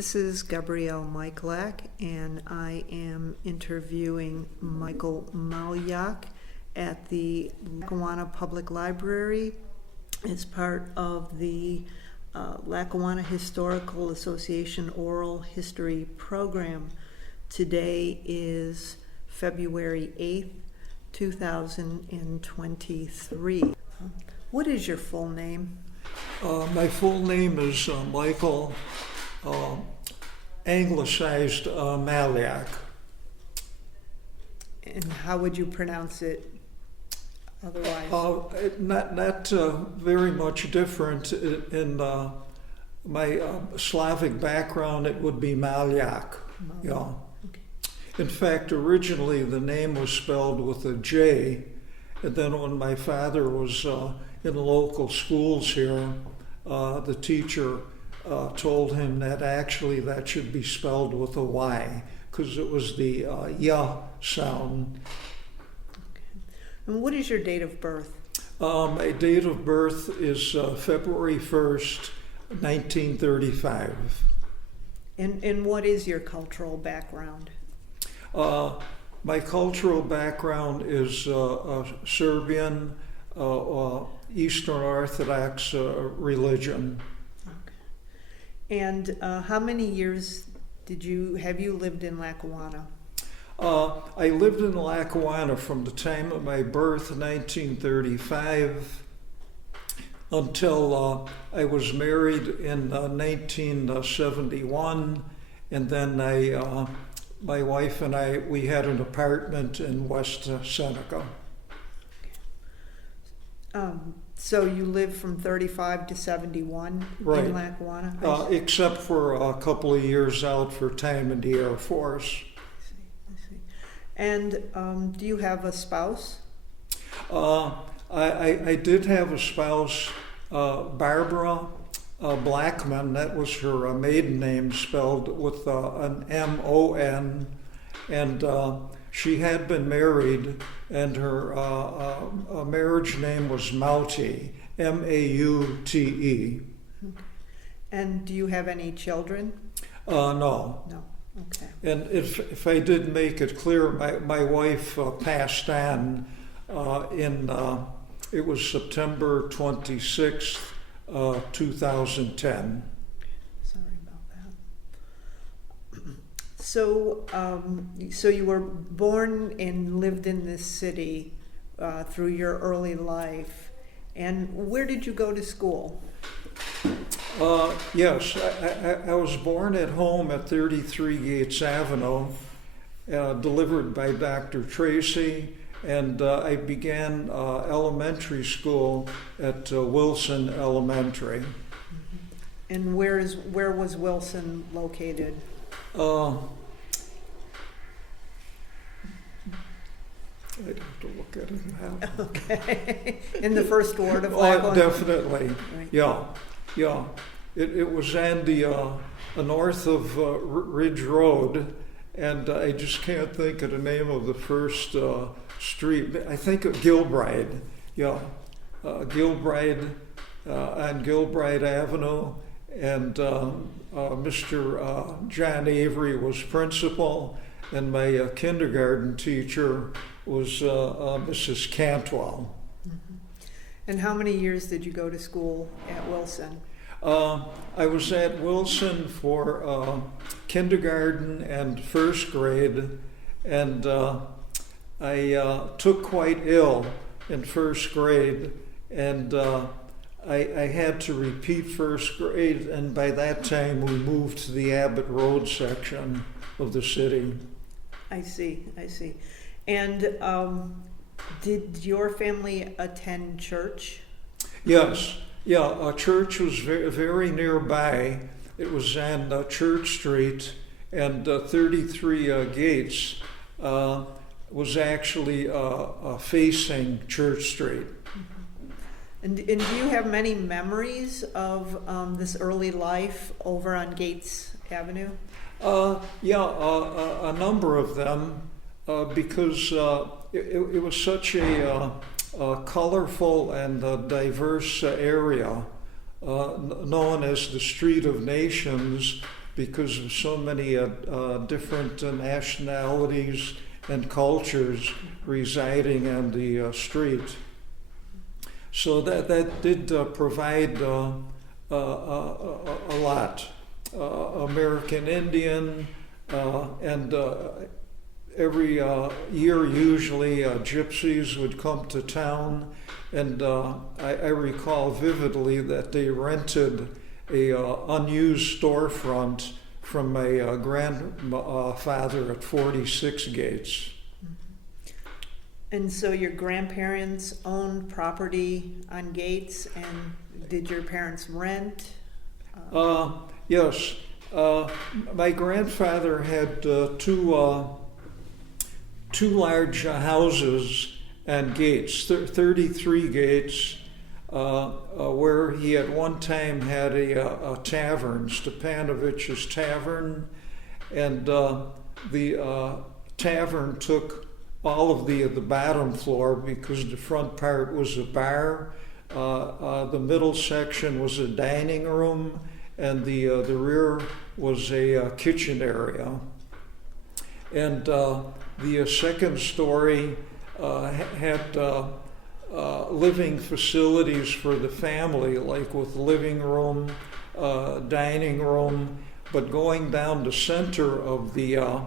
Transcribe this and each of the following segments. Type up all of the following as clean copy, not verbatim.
This is Gabrielle Malyak, and I am interviewing Michael Malyak at the Lackawanna Public Library as part of the Lackawanna Historical Association Oral History Program. Today is February 8th, 2023. What is your full name? My full name is Michael anglicized Malyak. And how would you pronounce it otherwise? Not very much different. In my Slavic background, it would be Malyak. Yeah. Okay. In fact, originally the name was spelled with a J, and then when my father was in local schools here, the teacher told him that actually that should be spelled with a Y, because it was the ya sound. Okay. And what is your date of birth? My date of birth is February 1st, 1935. And what is your cultural background? My cultural background is Serbian, Eastern Orthodox religion. And how many years have you lived in Lackawanna? I lived in Lackawanna from the time of my birth, 1935, until I was married in 1971, and then my wife and we had an apartment in West Seneca. So you lived from 35 to 71 Right. in Lackawanna? Except for a couple of years out for time in the Air Force. I see. And do you have a spouse? I did have a spouse, Barbara Blackman. That was her maiden name, spelled with an M-O-N, and she had been married, and her marriage name was Maute, M-A-U-T-E. And do you have any children? No. No. Okay. And if I did make it clear, my wife passed on it was September 26th, 2010. Sorry about that. So you were born and lived in this city through your early life. And where did you go to school? Yes, I was born at home at 33 Gates Avenue, delivered by Dr. Tracy, and I began elementary school at Wilson Elementary. And where was Wilson located? I'd have to look at it now. Okay. In the first ward of Lackawanna? Definitely. Right. Yeah. It was on the north of Ridge Road, and I just can't think of the name of the first street. I think of Gilbride. Yeah, Gilbride on Gilbride Avenue, and Mr. John Avery was principal, and my kindergarten teacher was Mrs. Cantwell. Mm-hmm. And how many years did you go to school at Wilson? I was at Wilson for kindergarten and first grade, and I took quite ill in first grade, and I had to repeat first grade, and by that time we moved to the Abbott Road section of the city. I see. And did your family attend church? Yes. Yeah, a church was very nearby. It was on Church Street, and 33 Gates was actually facing Church Street. Mm-hmm. And do you have many memories of this early life over on Gates Avenue? A number of them, because it was such a colorful and diverse area, known as the Street of Nations, because of so many different nationalities and cultures residing on the street. So that did provide a lot. American Indian, and every year usually gypsies would come to town, and I recall vividly that they rented a unused storefront from my grandfather at 46 Gates. And so your grandparents owned property on Gates, and did your parents rent? Yes. My grandfather had two large houses on Gates, 33 Gates, where he at one time had a tavern, Stepanovich's Tavern, and the tavern took all of the bottom floor because the front part was a bar, the middle section was a dining room, and the rear was a kitchen area. And the second story had living facilities for the family, like with living room, dining room, but going down the center of the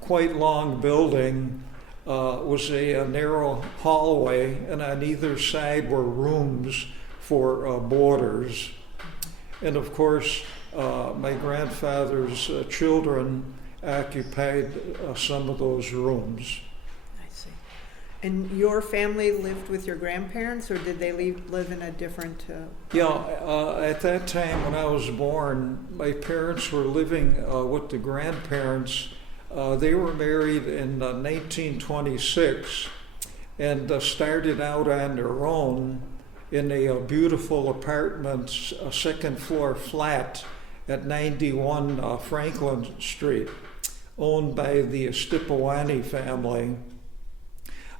quite long building was a narrow hallway, and on either side were rooms for boarders. And of course, my grandfather's children occupied some of those rooms. I see. And your family lived with your grandparents, or did they live in a different? Yeah, at that time when I was born, my parents were living with the grandparents. They were married in 1926 and started out on their own in a beautiful apartment, a second floor flat at 91 Franklin Street, owned by the Stipawani family.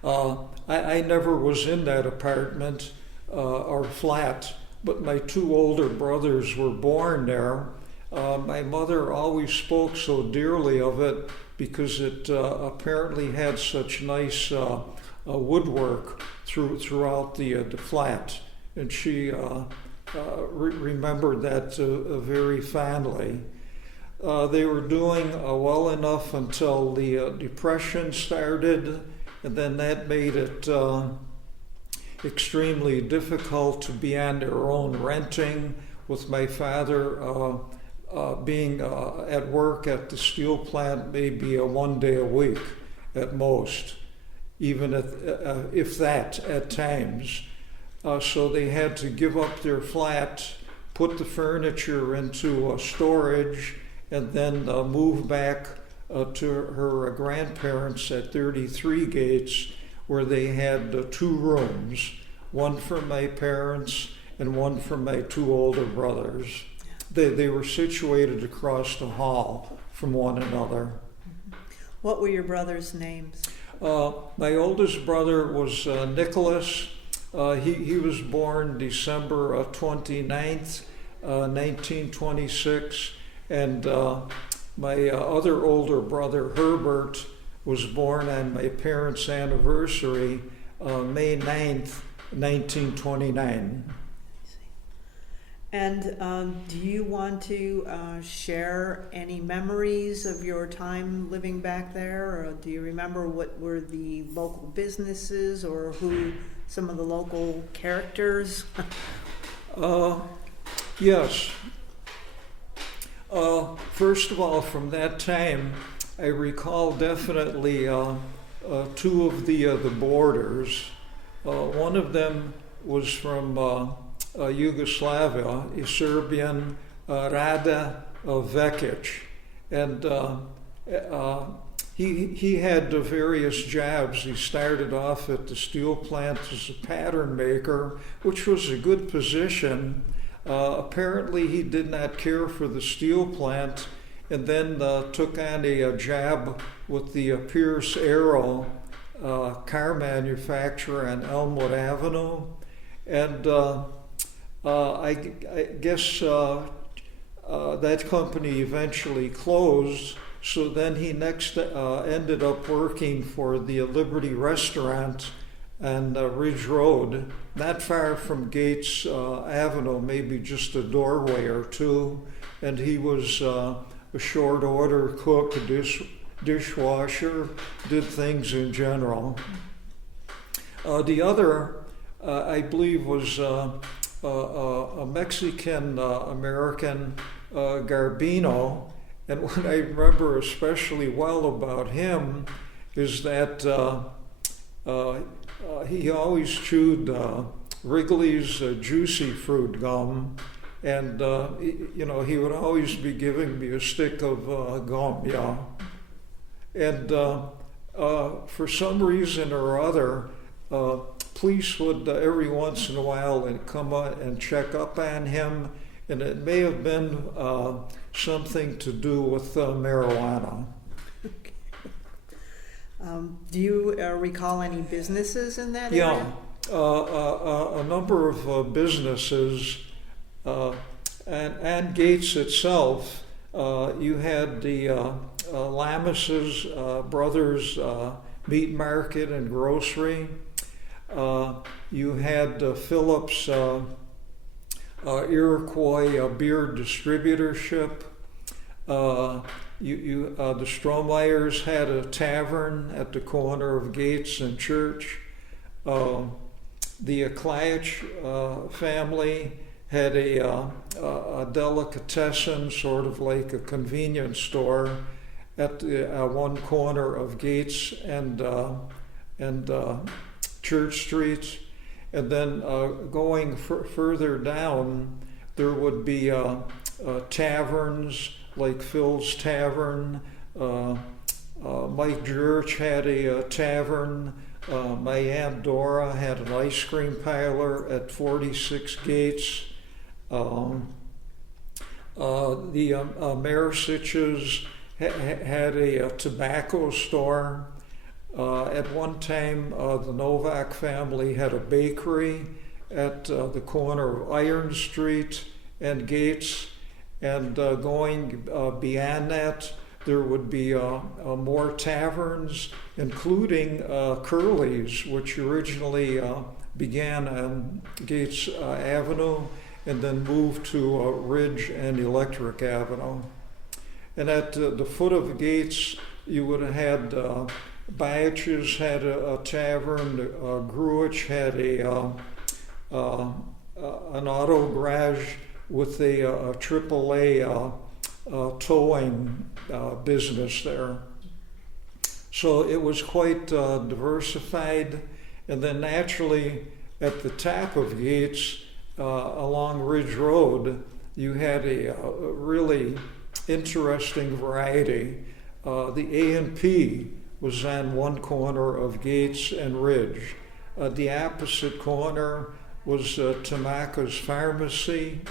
I never was in that apartment or flat, but my two older brothers were born there. My mother always spoke so dearly of it because it apparently had such nice woodwork throughout the flat, and she remembered that very fondly. They were doing well enough until the Depression started, and then that made it extremely difficult to be on their own renting, with my father being at work at the steel plant maybe one day a week at most, even if that at times. So they had to give up their flat, put the furniture into storage, and then move back to her grandparents at 33 Gates, where they had two rooms, one for my parents and one for my two older brothers. They were situated across the hall from one another. What were your brothers' names? My oldest brother was Nicholas. He was born December 29th, 1926, and my other older brother, Herbert, was born on my parents' anniversary, May 9th, 1929. And do you want to share any memories of your time living back there? Or do you remember what were the local businesses, or who some of the local characters? Yes. First of all, from that time, I recall definitely two of the boarders. One of them was from Yugoslavia, a Serbian, Rada Vekic, and he had various jobs. He started off at the steel plant as a pattern maker, which was a good position. Apparently he did not care for the steel plant, and then took on a job with the Pierce Arrow car manufacturer on Elmwood Avenue, and I guess that company eventually closed. So then he next ended up working for the Liberty Restaurant on Ridge Road, not far from Gates Avenue, maybe just a doorway or two. And he was a short order cook, a dishwasher, did things in general. The other, I believe, was a Mexican American, Garbino. And what I remember especially well about him is that he always chewed Wrigley's Juicy Fruit gum, and he would always be giving me a stick of gum, yeah. And for some reason or other, police would every once in a while come and check up on him, and it may have been something to do with marijuana. Do you recall any businesses in that area? Yeah, a number of businesses, and Gates itself. You had the Lammis's Brothers Meat Market and Grocery. You had Phillips Iroquois Beer Distributorship. The Stromeyers had a tavern at the corner of Gates and Church. The Aklayich family had a delicatessen, sort of like a convenience store, at one corner of Gates and Church Streets. And then going further down, there would be taverns like Phil's Tavern. Mike George had a tavern. My Aunt Dora had an ice cream parlor at 46 Gates. The Marisiches had a tobacco store. At one time, the Novak family had a bakery at the corner of Iron Street and Gates. And going beyond that, there would be more taverns, including Curly's, which originally began on Gates Avenue and then moved to Ridge and Electric Avenue. And at the foot of Gates, you would have had Byach's had a tavern, Gruich had an auto garage with a AAA towing business there. So it was quite diversified. And then naturally, at the top of Gates, along Ridge Road, you had a really interesting variety. The A&P was on one corner of Gates and Ridge. The opposite corner was Tamaka's Pharmacy.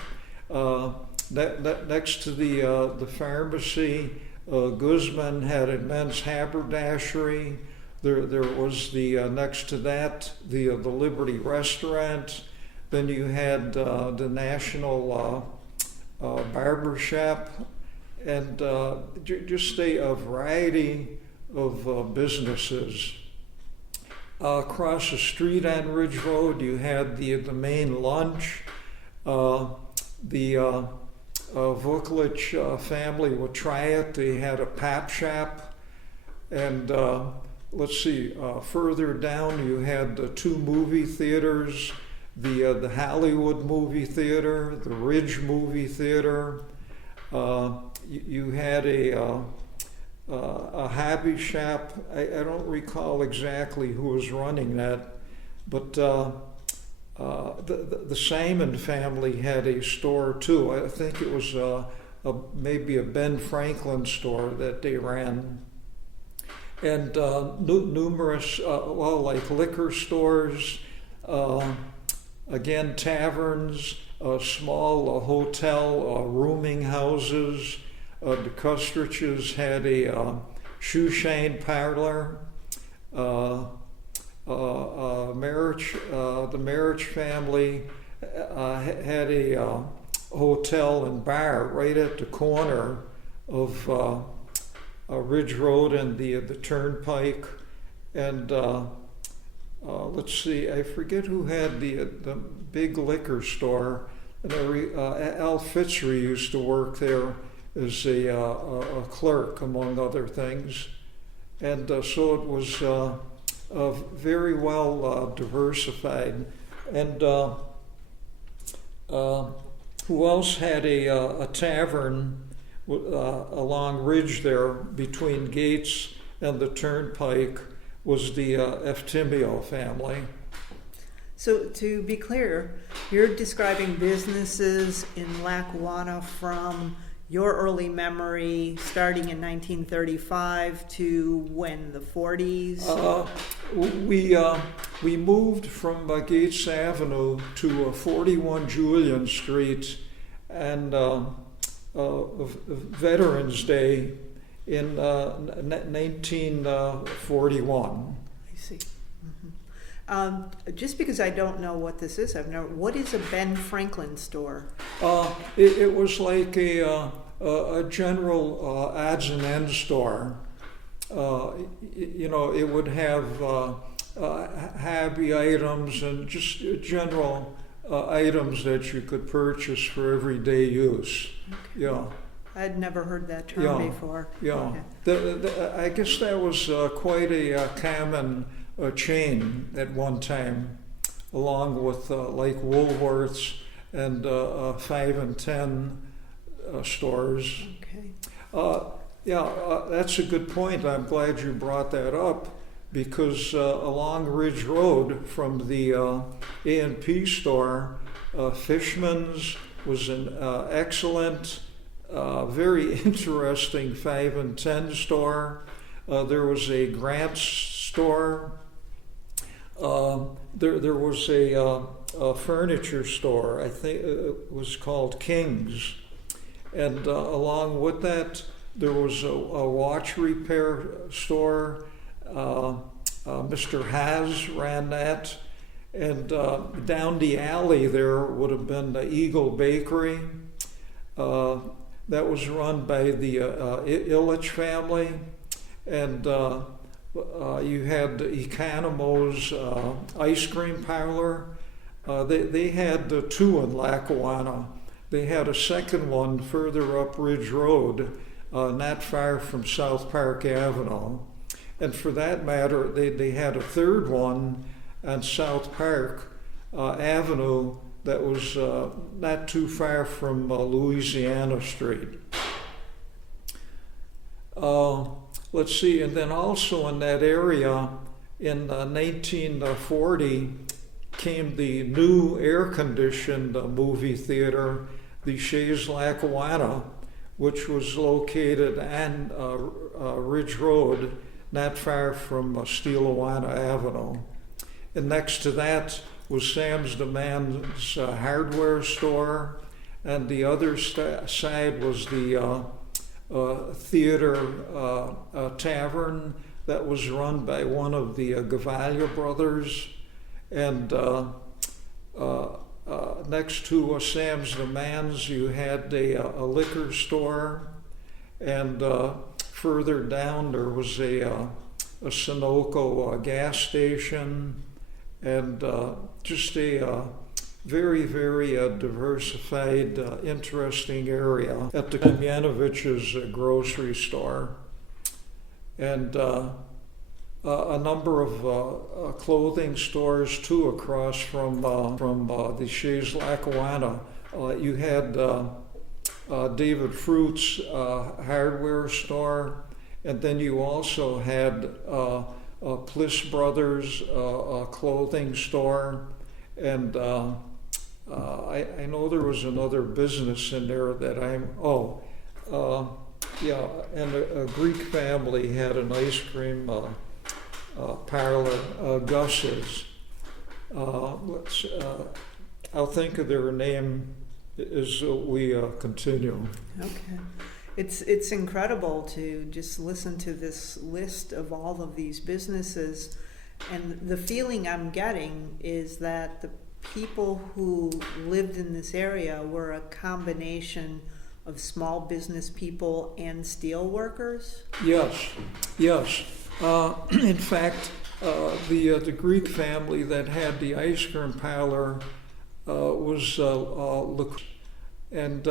Next to the pharmacy, Guzman had a men's haberdashery. There was the next to that the Liberty Restaurant. Then you had the National Barber Shop, and just a variety of businesses. Across the street on Ridge Road, you had the main lunch. The Vuklich family would try it. They had a pop shop. And let's see, further down you had the two movie theaters, the Hollywood Movie Theater, the Ridge Movie Theater. You had a hobby shop. I don't recall exactly who was running that, but the Simon family had a store too. I think it was maybe a Ben Franklin store that they ran. And numerous, like liquor stores, again, taverns, small hotel rooming houses. The Custriches had a shoe shine parlor. The Marich family had a hotel and bar right at the corner of Ridge Road and the Turnpike. And let's see, I forget who had the big liquor store. And Al Fitzroy used to work there as a clerk, among other things. And so it was very well diversified. And who else had a tavern along Ridge there between Gates and the Turnpike was the Eftimio family. So to be clear, you're describing businesses in Lackawanna from your early memory, starting in 1935 to when, the 40s? We moved from Gates Avenue to 41 Julian Street and Veterans Day in 1941. I see. Just because I don't know what this is, what is a Ben Franklin store? It was like a general odds and ends store. It would have hobby items and just general items that you could purchase for everyday use. Okay. Yeah. I'd never heard that term before. Yeah. Okay. I guess that was quite a common chain at one time, along with like Woolworths and 5 and 10 stores. Okay. That's a good point. I'm glad you brought that up because along Ridge Road from the A&P store, Fishman's was an excellent, very interesting 5 and 10 store. There was a Grant's store. There was a furniture store. I think it was called King's. And along with that, there was a watch repair store. Mr. Haas ran that. And down the alley there would have been the Eagle Bakery. That was run by the Illich family. And you had Economo's ice cream parlor. They had two in Lackawanna. They had a second one further up Ridge Road, not far from South Park Avenue. And for that matter, they had a third one on South Park Avenue that was not too far from Louisiana Street. Let's see, and then also in that area in 1940 came the new air-conditioned movie theater, the Shays Lackawanna, which was located on Ridge Road, not far from Steelawanna Avenue. And next to that was Sam's Demand's hardware store, and the other side was the theater tavern that was run by one of the Gavalia brothers. And next to Sam's Demands, you had a liquor store, and further down there was a Sunoco gas station, and just a very, very diversified, interesting area at the Komjanovich's grocery store. And a number of clothing stores too across from the Shays Lackawanna. You had David Fruit's hardware store, and then you also had Pliss Brothers clothing store, and I know there was another business in there that and a Greek family had an ice cream parlor, Gus's. I'll think of their name as we continue. Okay. It's incredible to just listen to this list of all of these businesses, and the feeling I'm getting is that people who lived in this area were a combination of small business people and steel workers? Yes, yes. In fact, the Greek family that had the ice cream parlor was and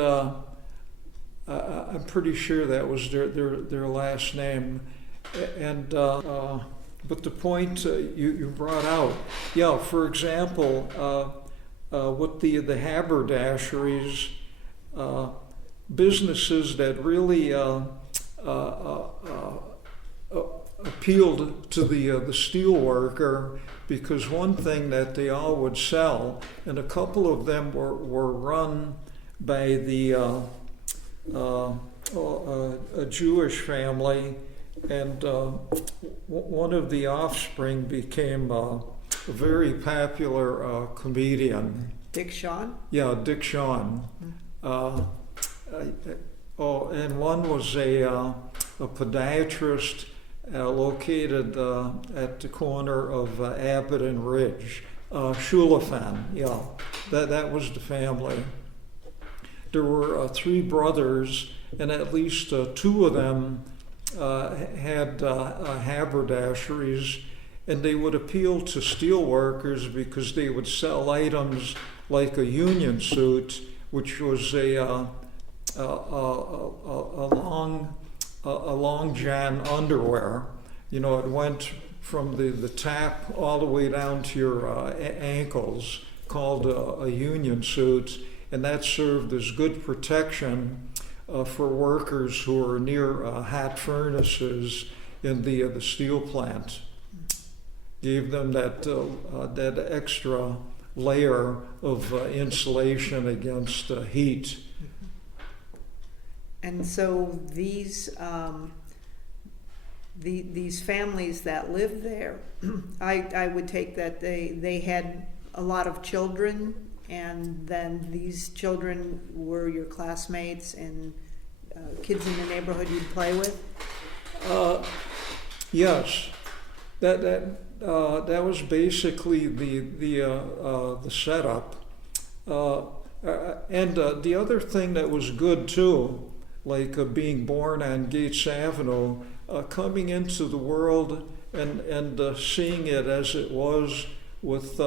I'm pretty sure that was their last name. And but the point you brought out, yeah. For example, with the haberdasheries, businesses that really appealed to the steel worker, because one thing that they all would sell, and a couple of them were run by a Jewish family, and one of the offspring became a very popular comedian. Dick Shawn? Yeah, Dick Shawn. And one was a podiatrist located at the corner of Abbott and Ridge. Shulafan, yeah, that was the family. There were 3 brothers, and at least 2 of them had haberdasheries, and they would appeal to steel workers because they would sell items like a union suit, which was a long john underwear. You know, it went from the tap all the way down to your ankles, called a union suit, and that served as good protection for workers who are near hot furnaces in the steel plant. Gave them that extra layer of insulation against heat. And so these families that lived there, I would take that they had a lot of children, and then these children were your classmates and kids in the neighborhood you'd play with? Yes, that was basically the setup. And the other thing that was good too, like being born on Gates Avenue, coming into the world and seeing it as it was with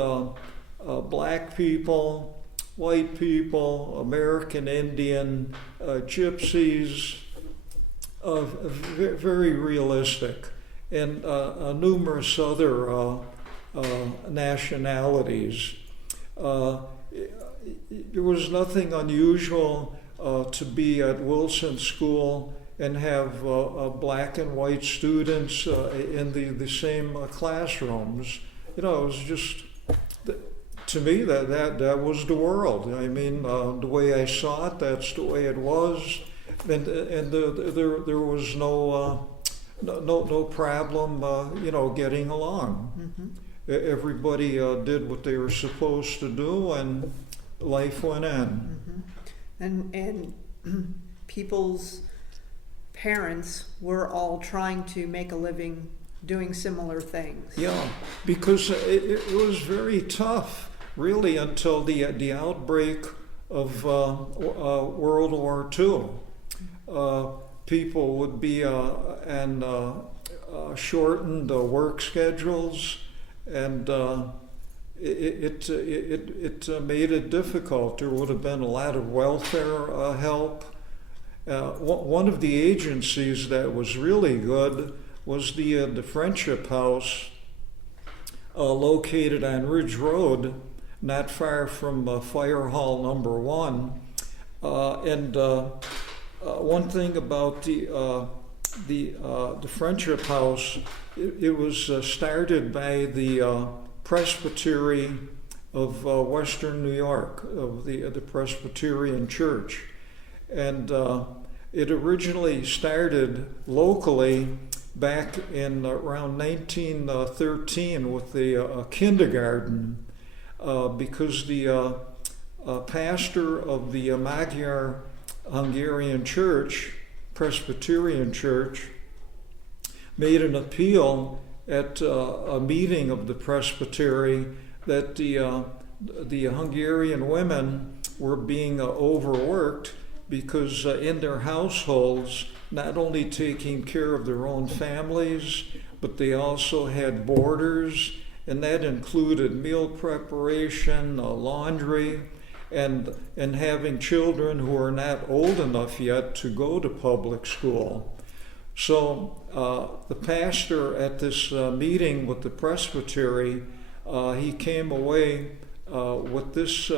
black people, white people, American Indian, gypsies, very realistic, and numerous other nationalities. There was nothing unusual to be at Wilson School and have black and white students in the same classrooms. You know, it was just, to me, that was the world. I mean, the way I saw it, that's the way it was, and there was no problem, getting along. Mm-hmm. Everybody did what they were supposed to do, and life went on. Mm-hmm. And people's parents were all trying to make a living doing similar things. Yeah, because it was very tough, really, until the outbreak of World War II. People would be on shortened work schedules, and it made it difficult. There would have been a lot of welfare help. One of the agencies that was really good was the Friendship House, located on Ridge Road, not far from Fire Hall Number 1. And one thing about the Friendship House, it was started by the Presbytery of Western New York, of the Presbyterian Church. And it originally started locally back in around 1913 with the kindergarten, because the pastor of the Magyar Hungarian Church, Presbyterian Church, made an appeal at a meeting of the Presbytery that the the Hungarian women were being overworked because in their households, not only taking care of their own families, but they also had boarders, and that included meal preparation, laundry, and having children who are not old enough yet to go to public school. So the pastor at this meeting with the presbytery, he came away with this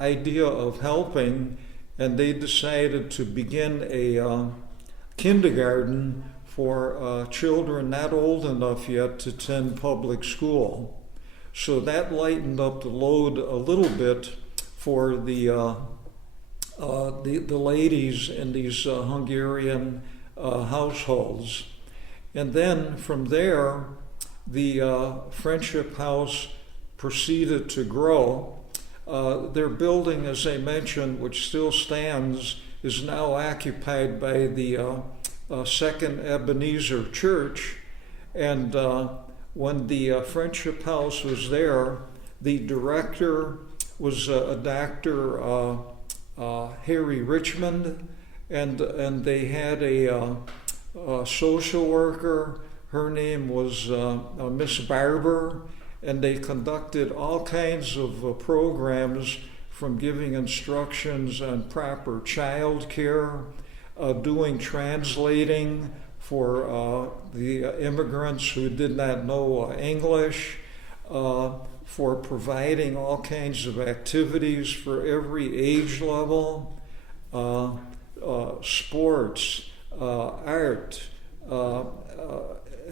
idea of helping, and they decided to begin a kindergarten for children not old enough yet to attend public school. So that lightened up the load a little bit for the ladies in these Hungarian households. And then from there, the Friendship House proceeded to grow. Their building, as I mentioned, which still stands, is now occupied by the Second Ebenezer Church. And when the Friendship House was there, the director was a Dr. Harry Richmond, and they had a social worker. Her name was Miss Barber, and they conducted all kinds of programs, from giving instructions on proper child care, doing translating for the immigrants who did not know English, for providing all kinds of activities for every age level, sports, art,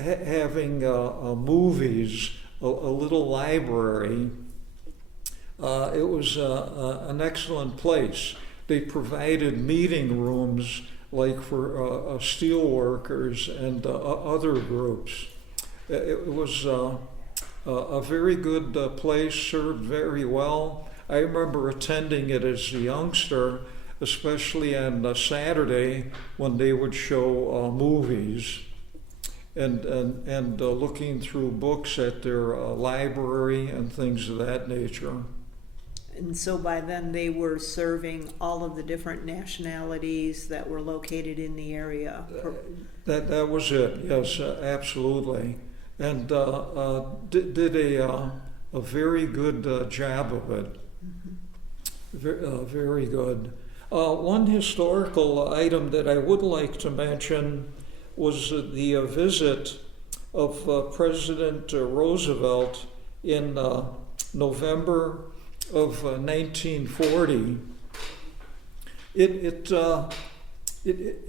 having movies, a little library. It was an excellent place. They provided meeting rooms like for steel workers and other groups. It was a very good place, served very well. I remember attending it as a youngster, especially on Saturday when they would show movies, and looking through books at their library and things of that nature. And so by then they were serving all of the different nationalities that were located in the area. That was it. Yes, absolutely, and did a very good job of it. Mm-hmm. Very good. One historical item that I would like to mention was the visit of President Roosevelt in November of 1940. It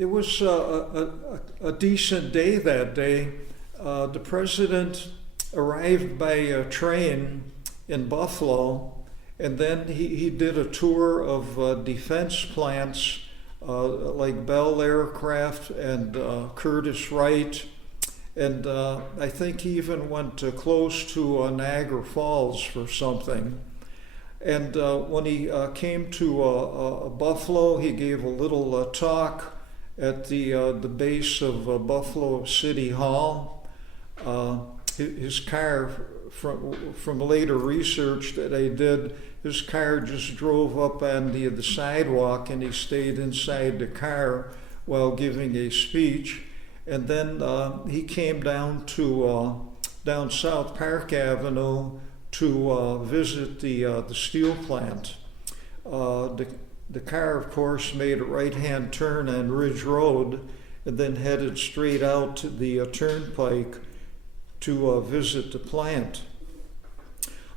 was a decent day that day. The president arrived by train in Buffalo, and then he did a tour of defense plants like Bell Aircraft and Curtiss-Wright, and I think he even went close to Niagara Falls for something. And when he came to Buffalo, he gave a little talk at the base of Buffalo City Hall. His car, from later research that I did, his car just drove up on the sidewalk, and he stayed inside the car while giving a speech. And then he came down South Park Avenue to visit the steel plant. The car, of course, made a right-hand turn on Ridge Road and then headed straight out to the turnpike to visit the plant.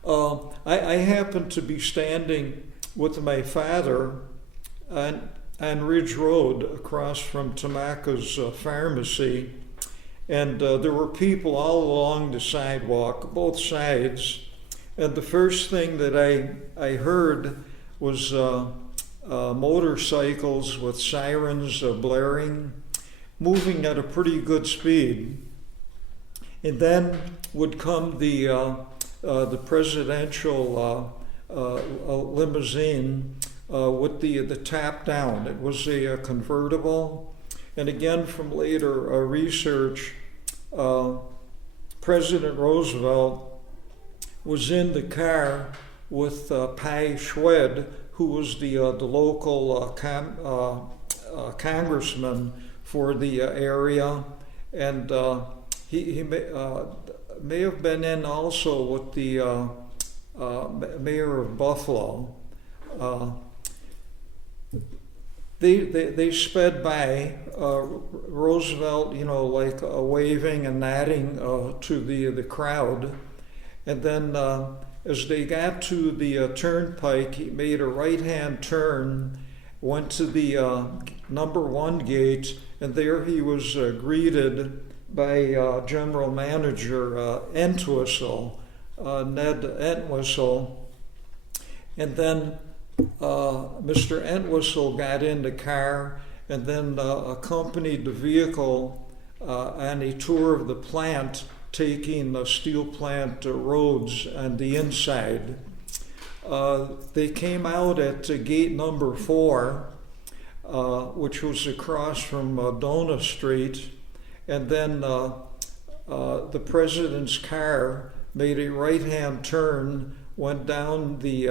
I happened to be standing with my father on Ridge Road across from Tamaka's pharmacy, and there were people all along the sidewalk, both sides. And the first thing that I heard was motorcycles with sirens blaring, moving at a pretty good speed. And then would come the presidential limousine with the top down. It was a convertible. And again, from later research, President Roosevelt was in the car with Pai Schwed, who was the local congressman for the area, and he may have been in also with the mayor of Buffalo. They sped by, Roosevelt, like waving and nodding to the crowd. And then as they got to the turnpike, he made a right-hand turn, went to the number 1 gate, and there he was greeted by General Manager Entwistle, Ned Entwistle. And then Mr. Entwistle got in the car and then accompanied the vehicle on a tour of the plant, taking the steel plant roads on the inside. They came out at gate number 4, which was across from Dona Street, and then the president's car made a right-hand turn, went down the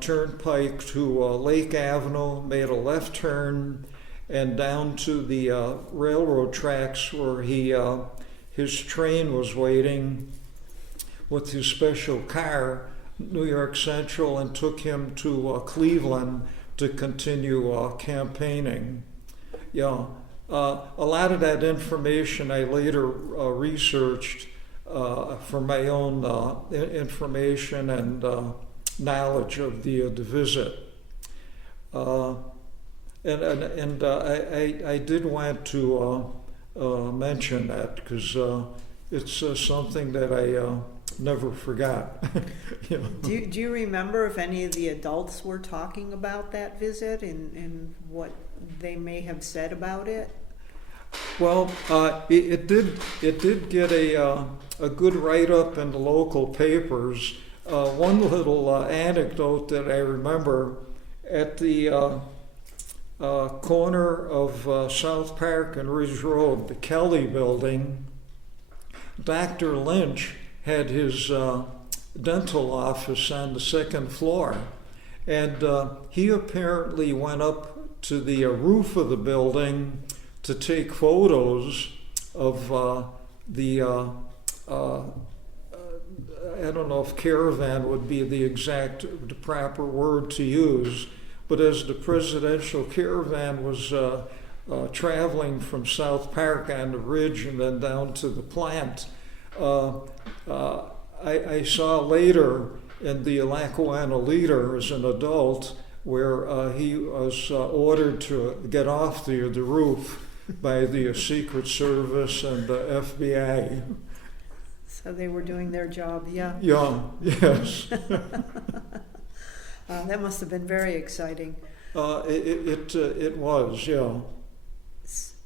turnpike to Lake Avenue, made a left turn, and down to the railroad tracks where his train was waiting with his special car, New York Central, and took him to Cleveland to continue campaigning. Yeah, a lot of that information I later researched for my own information and knowledge of the visit. And I did want to mention that because it's something that I never forgot. You know. Do you remember if any of the adults were talking about that visit and what they may have said about it? Well, it did get a good write-up in the local papers. One little anecdote that I remember, at the corner of South Park and Ridge Road, the Kelly building, Dr. Lynch had his dental office on the 2nd floor, and he apparently went up to the roof of the building to take photos of the I don't know if caravan would be the proper word to use, but as the presidential caravan was traveling from South Park on the ridge and then down to the plant, I saw later in the Lackawanna Leader as an adult where he was ordered to get off the roof by the Secret Service and the FBI. So they were doing their job, yeah. Yeah, yes. That must have been very exciting. It was, yeah.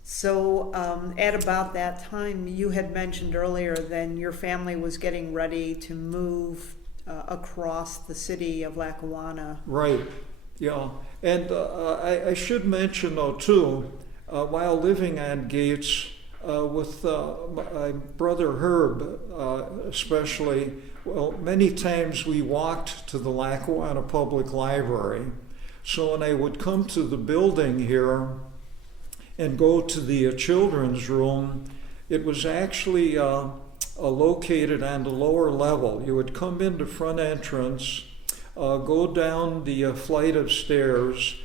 So at about that time, you had mentioned earlier then your family was getting ready to move across the city of Lackawanna. Right, yeah. And I should mention, though, too, while living on Gates, with my brother Herb especially, well, many times we walked to the Lackawanna Public Library. So when I would come to the building here and go to the children's room, it was actually located on the lower level. You would come in the front entrance, go down the flight of stairs,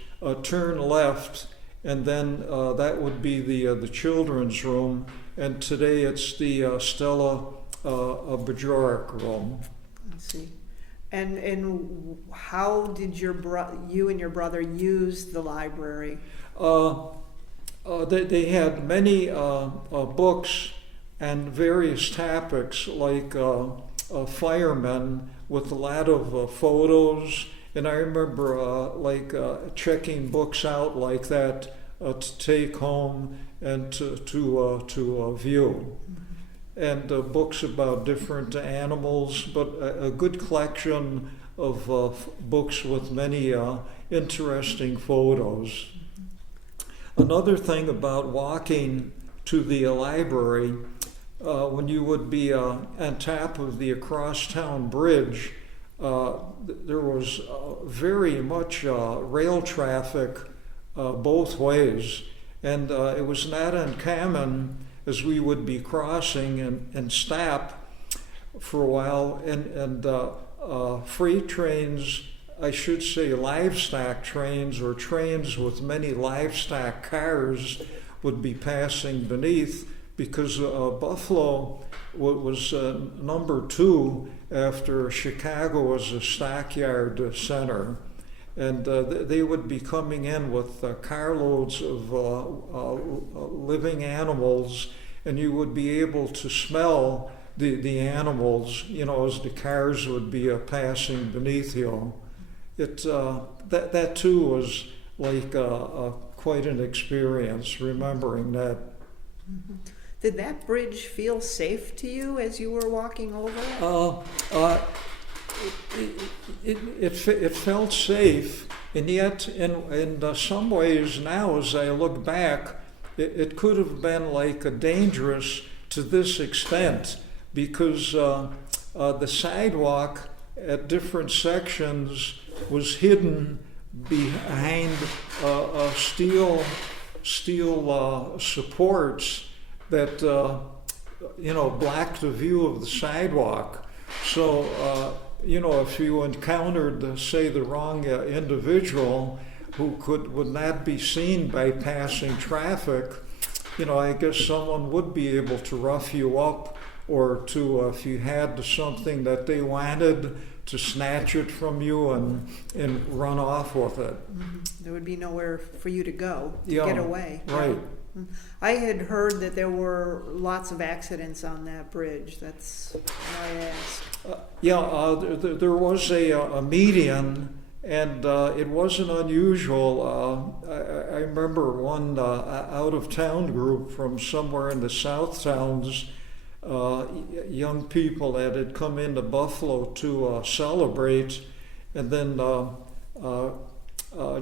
turn left, and then that would be the children's room. And today it's the Stella Bajorek room. I see. And how did you and your brother use the library? They had many books and various topics, like firemen, with a lot of photos. And I remember checking books out like that to take home and to view. And books about different animals, but a good collection of books with many interesting photos. Another thing about walking to the library, when you would be on top of the across-town bridge, there was very much rail traffic both ways. And it was not uncommon as we would be crossing and stop for a while, and freight trains, I should say livestock trains or trains with many livestock cars would be passing beneath, because Buffalo was number 2 after Chicago as a stockyard center. And they would be coming in with carloads of living animals, and you would be able to smell the animals, as the cars would be passing beneath you. That too was like quite an experience, remembering that. Mm-hmm. Did that bridge feel safe to you as you were walking over it? It felt safe, and yet in some ways now, as I look back, it could have been like dangerous to this extent, because the sidewalk at different sections was hidden behind steel supports that blocked the view of the sidewalk. So if you encountered, say, the wrong individual who would not be seen by passing traffic, I guess someone would be able to rough you up, or to, if you had something that they wanted, to snatch it from you and run off with it. Mm-hmm. There would be nowhere for you to go to Yeah, get away. right. Yeah. I had heard that there were lots of accidents on that bridge. That's why I asked. There was a median, and it wasn't unusual. I remember one out-of-town group from somewhere in the South Towns, young people that had come into Buffalo to celebrate, and then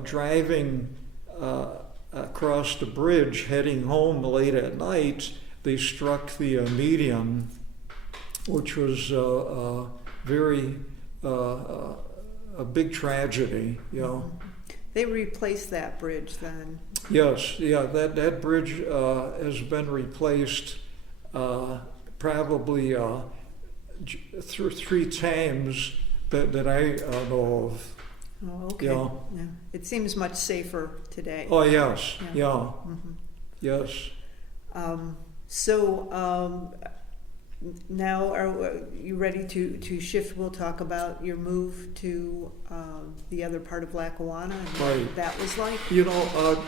driving across the bridge, heading home late at night, they struck the median, which was very a big tragedy. They replaced that bridge then. Yes, that bridge has been replaced probably 3 times that I know of. Oh, okay. Yeah. It seems much safer today. Oh, yes, yeah. Mm-hmm. Yes. Now, are you ready to shift? We'll talk about your move to the other part of Lackawanna and Right. what that was like.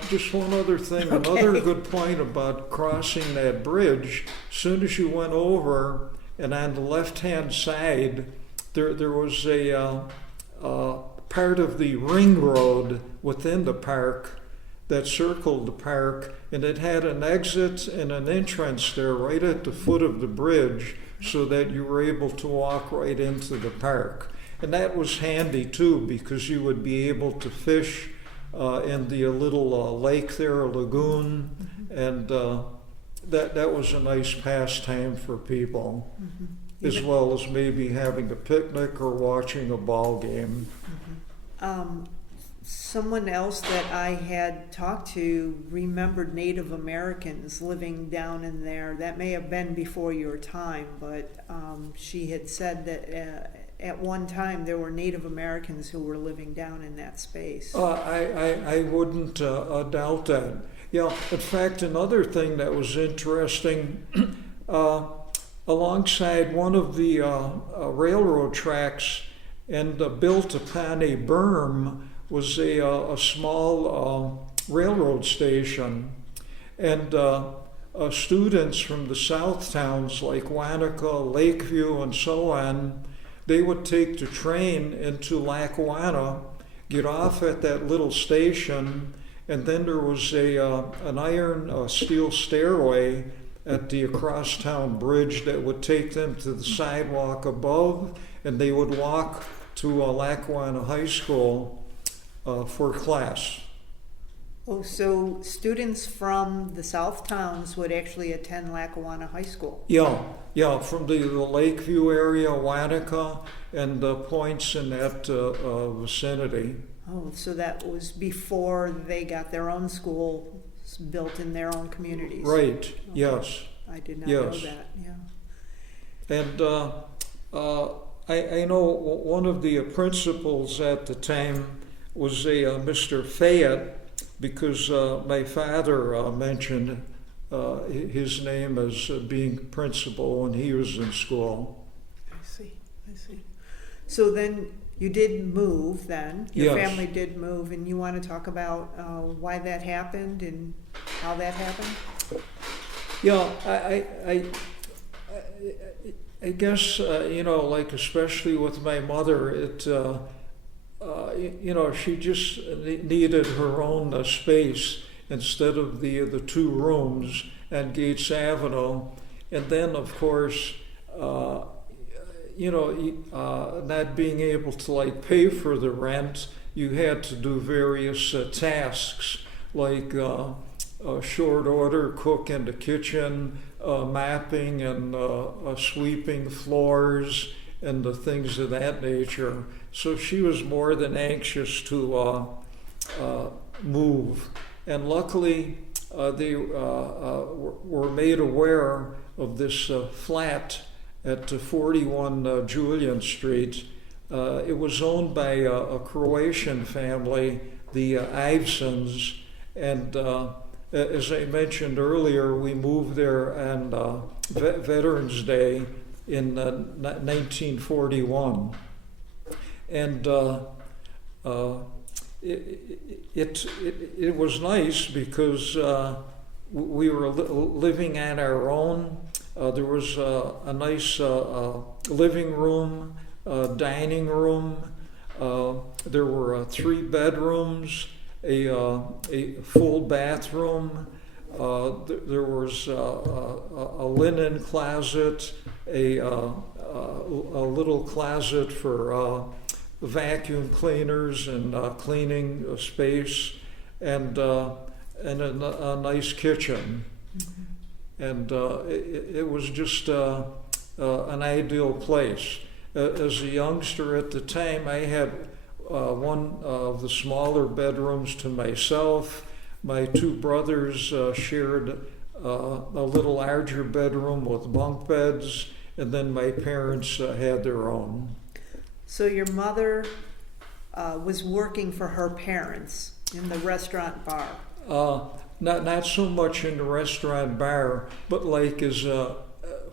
Just one other thing. Okay. Another good point about crossing that bridge. As soon as you went over, and on the left-hand side, there was a part of the ring road within the park that circled the park, and it had an exit and an entrance there right at the foot of the bridge, so that you were able to walk right into the park. And that was handy too, because you would be able to fish in the little lake there, a lagoon, and that was a nice pastime for people, as well as maybe having a picnic or watching a ball game. Someone else that I had talked to remembered Native Americans living down in there. That may have been before your time, but she had said that at one time there were Native Americans who were living down in that space. I wouldn't doubt that. In fact, another thing that was interesting, alongside one of the railroad tracks and built upon a berm was a small railroad station, and students from the South Towns like Wanaka, Lakeview, and so on, they would take the train into Lackawanna, get off at that little station, and then there was an iron steel stairway at the across-town bridge that would take them to the sidewalk above, and they would walk to Lackawanna High School for class. Oh, so students from the south towns would actually attend Lackawanna High School? Yeah, from the Lakeview area, Wanaka, and points in that vicinity. Oh, so that was before they got their own school built in their own communities? Right, Okay. yes. I did not know Yes. that, yeah. And I know one of the principals at the time was a Mr. Fayette, because my father mentioned his name as being principal when he was in school. I see. So then you did move then, your Yes. family did move, and you want to talk about why that happened and how that happened? Yeah, I guess, like especially with my mother, she just needed her own space instead of the two rooms at Gates Avenue. And then, of course, not being able to like pay for the rent, you had to do various tasks like short order, cook in the kitchen, mapping and sweeping floors and the things of that nature. So she was more than anxious to move. And luckily, they were made aware of this flat at 41 Julian Street. It was owned by a Croatian family, the Ivesons, and as I mentioned earlier, we moved there on Veterans Day in 1941. And it was nice because we were living on our own. There was a nice living room, dining room. There were 3 bedrooms, a full bathroom. There was a linen closet, a little closet for vacuum cleaners and cleaning space, and a nice kitchen. Mm-hmm. And it was just an ideal place. As a youngster at the time, I had one of the smaller bedrooms to myself. My 2 brothers shared a little larger bedroom with bunk beds, and then my parents had their own. So your mother was working for her parents in the restaurant bar? Not so much in the restaurant bar, but like as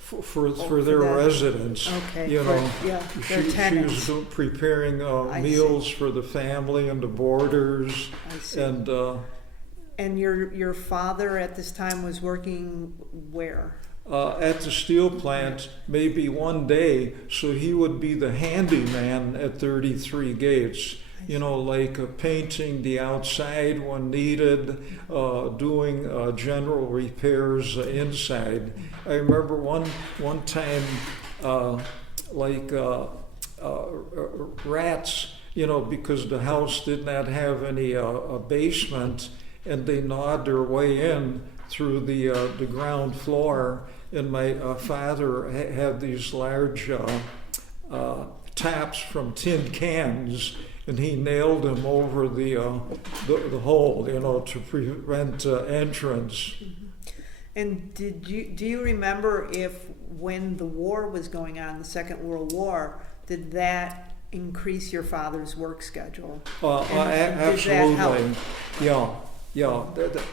for their that. residents. Okay. Their tenants. She was preparing meals for the family and the boarders. I see. And your father at this time was working where? at the steel plant maybe one day, so he would be the handyman at 33 Gates. You know, like painting the outside when needed, doing general repairs inside. I remember one time, rats, you know, because the house did not have any basement, and they gnawed their way in through the ground floor. And my father had these large taps from tin cans, and he nailed them over the hole, you know, to prevent entrance. And do you remember if when the war was going on, the Second World War, did that increase your father's work schedule? Absolutely. Yeah.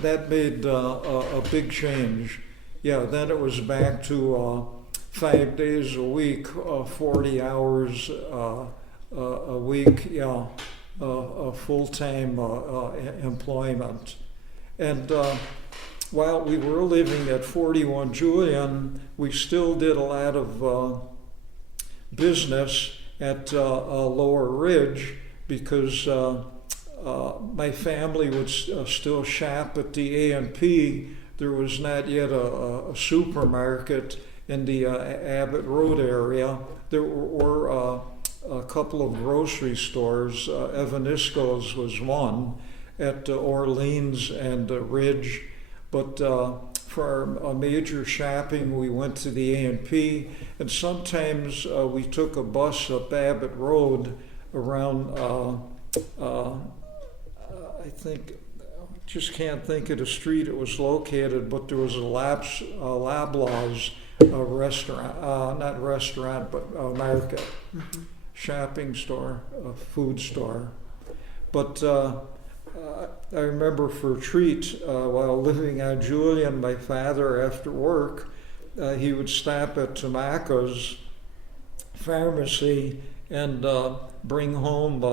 That made a big change. Yeah, then it was back to 5 days a week, 40 hours a week, a full-time employment. And while we were living at 41 Julian, we still did a lot of business at Lower Ridge, because my family would still shop at the A&P. There was not yet a supermarket in the Abbott Road area. There were a couple of grocery stores. Evanisco's was one, at Orleans and Ridge. But for our major shopping, we went to the A&P, and sometimes we took a bus up Abbott Road around, I think, just can't think of the street it was located, but there was a Loblaws restaurant, not restaurant, but market, shopping store, food store. But I remember for a treat, while living on Julian, my father, after work, he would stop at Tamaka's pharmacy and bring home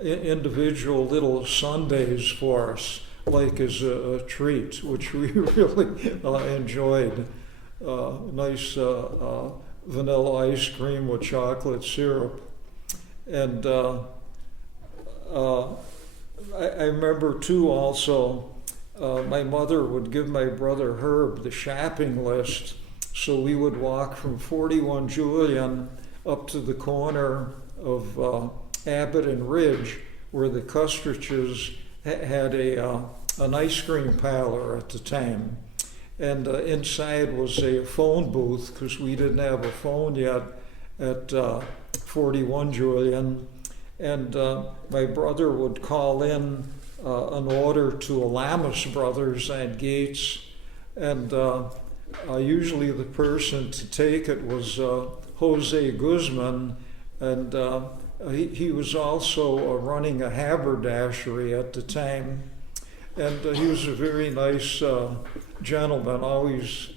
individual little sundaes for us, like as a treat, which we really enjoyed. Nice vanilla ice cream with chocolate syrup. And I remember too also, my mother would give my brother Herb the shopping list, so we would walk from 41 Julian up to the corner of Abbott and Ridge, where the Custriches had an ice cream parlor at the time. And inside was a phone booth, because we didn't have a phone yet at 41 Julian. And my brother would call in an order to Alamus Brothers at Gates, and usually the person to take it was Jose Guzman, and he was also running a haberdashery at the time, and he was a very nice gentleman, always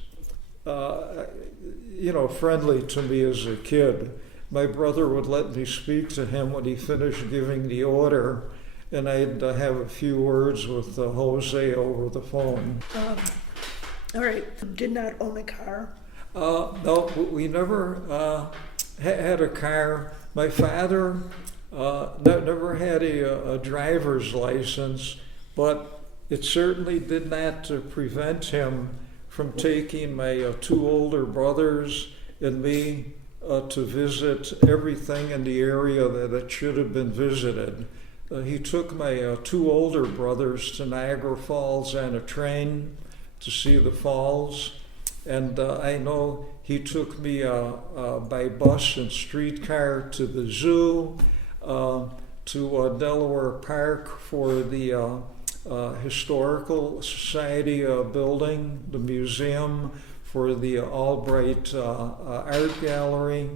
friendly to me as a kid. My brother would let me speak to him when he finished giving the order, and I'd have a few words with Jose over the phone. All right. Did not own a car? No, we never had a car. My father never had a driver's license, but it certainly did not prevent him from taking my two older brothers and me to visit everything in the area that should have been visited. He took my two older brothers to Niagara Falls on a train to see the falls, and I know he took me by bus and streetcar to the zoo, to Delaware Park for the Historical Society building, the museum, for the Albright Art Gallery.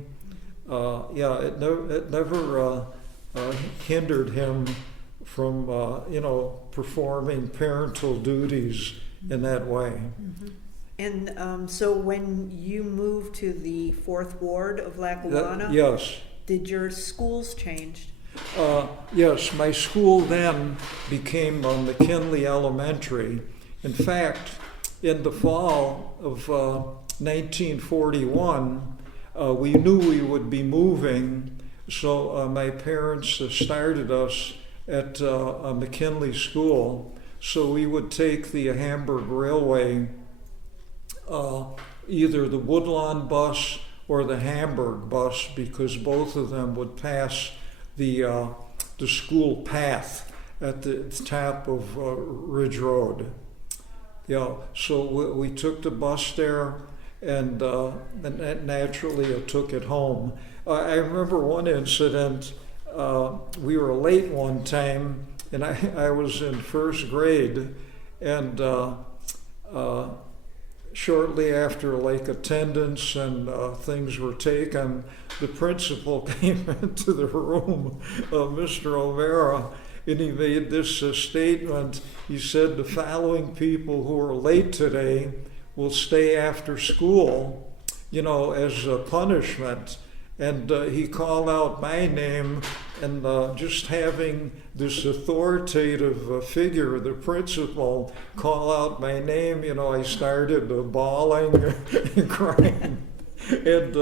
It never hindered him from, performing parental duties in that way. Mm-hmm. And so when you moved to the 4th Ward of Lackawanna, yes. Did your schools change? Yes, my school then became McKinley Elementary. In fact, in the fall of 1941, we knew we would be moving, so my parents started us at McKinley School. So we would take the Hamburg Railway, either the Woodlawn bus or the Hamburg bus, because both of them would pass the school path at the top of Ridge Road. So we took the bus there, and naturally I took it home. I remember one incident. We were late one time, and I was in 1st grade, and shortly after attendance and things were taken, the principal came into the room, Mr. O'Mara, and he made this statement. He said, the following people who are late today will stay after school, as a punishment. And he called out my name, and just having this authoritative figure, the principal, call out my name, I started bawling and crying. And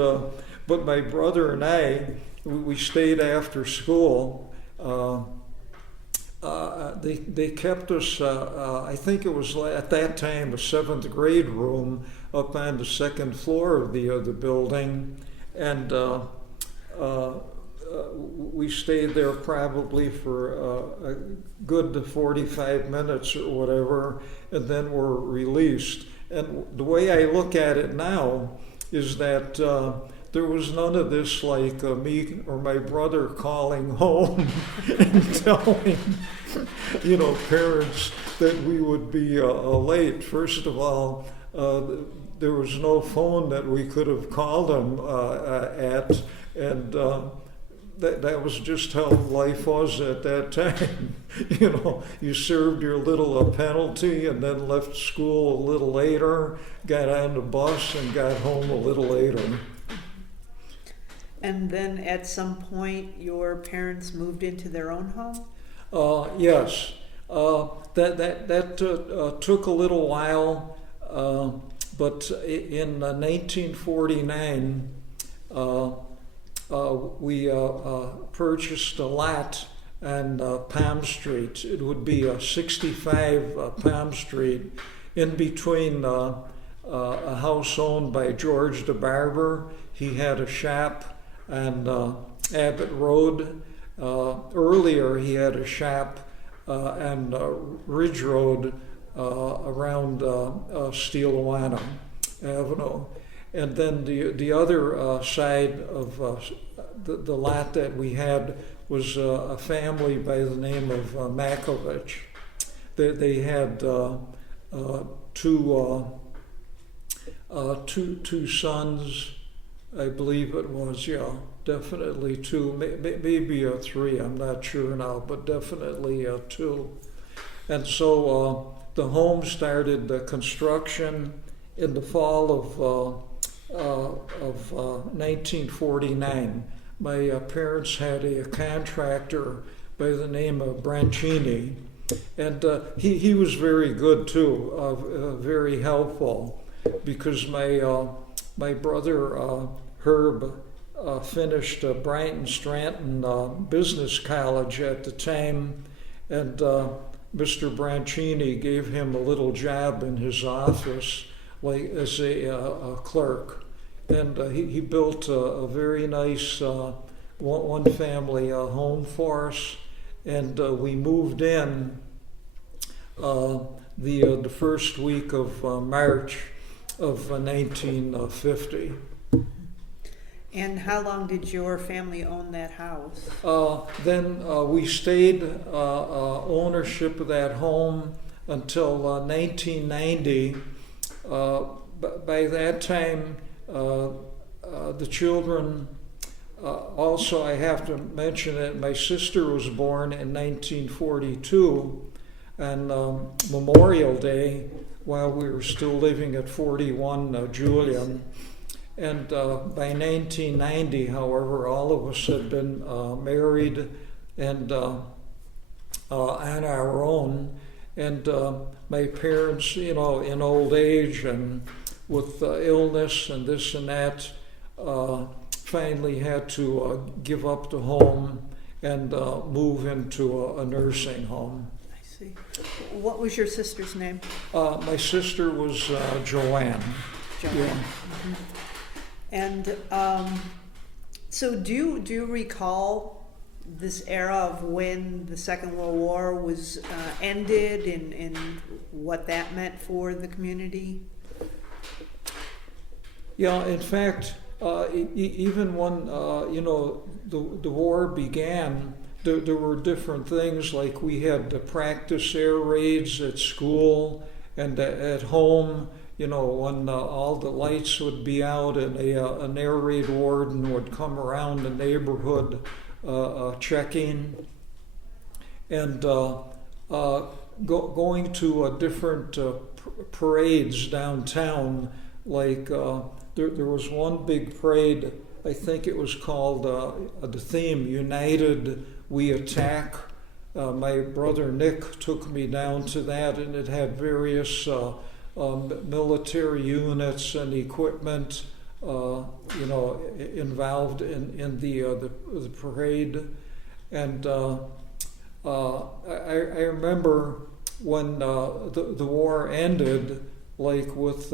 but my brother and I, we stayed after school. They kept us, I think it was at that time a 7th grade room up on the 2nd floor of the building. And we stayed there probably for a good 45 minutes or whatever, and then were released. And the way I look at it now is that there was none of this like me or my brother calling home and telling, parents that we would be late. First of all, there was no phone that we could have called them at, and that was just how life was at that time. You served your little penalty and then left school a little later, got on the bus and got home a little later. And then at some point, your parents moved into their own home? Yes. That took a little while, but in 1949, we purchased a lot on Palm Street. It would be 65 Palm Street, in between a house owned by George the Barber. He had a shop on Abbott Road. Earlier, he had a shop on Ridge Road around Lackawanna Avenue. And then the other side of the lot that we had was a family by the name of Makovich. They had two sons, I believe it was, definitely two, maybe three, I'm not sure now, but definitely two. And so the home started construction in the fall of 1949. My parents had a contractor by the name of Brancini, and he was very good too, very helpful, because my brother Herb finished Bryant Stratton Business College at the time, and Mr. Brancini gave him a little job in his office, like as a clerk, and he built a very nice one-family home for us, and we moved in the first week of March of 1950. And how long did your family own that house? Then we stayed ownership of that home until 1990. By that time, the children, also I have to mention that my sister was born in 1942 on Memorial Day, while we were still living at 41 Julian. And by 1990, however, all of us had been married and on our own. And my parents, in old age and with illness and this and that, finally had to give up the home and move into a nursing home. I see. What was your sister's name? My sister was Joanne. Joanne. Yeah. Mm-hmm. And so do you recall this era of when the Second World War was ended and what that meant for the community? Yeah, in fact, even when the war began, there were different things, like we had to practice air raids at school and at home. When all the lights would be out and an air raid warden would come around the neighborhood checking, and going to different parades downtown. Like there was one big parade, I think it was called the theme, United We Attack. My brother Nick took me down to that, and it had various military units and equipment, involved in the parade. And I remember when the war ended, like with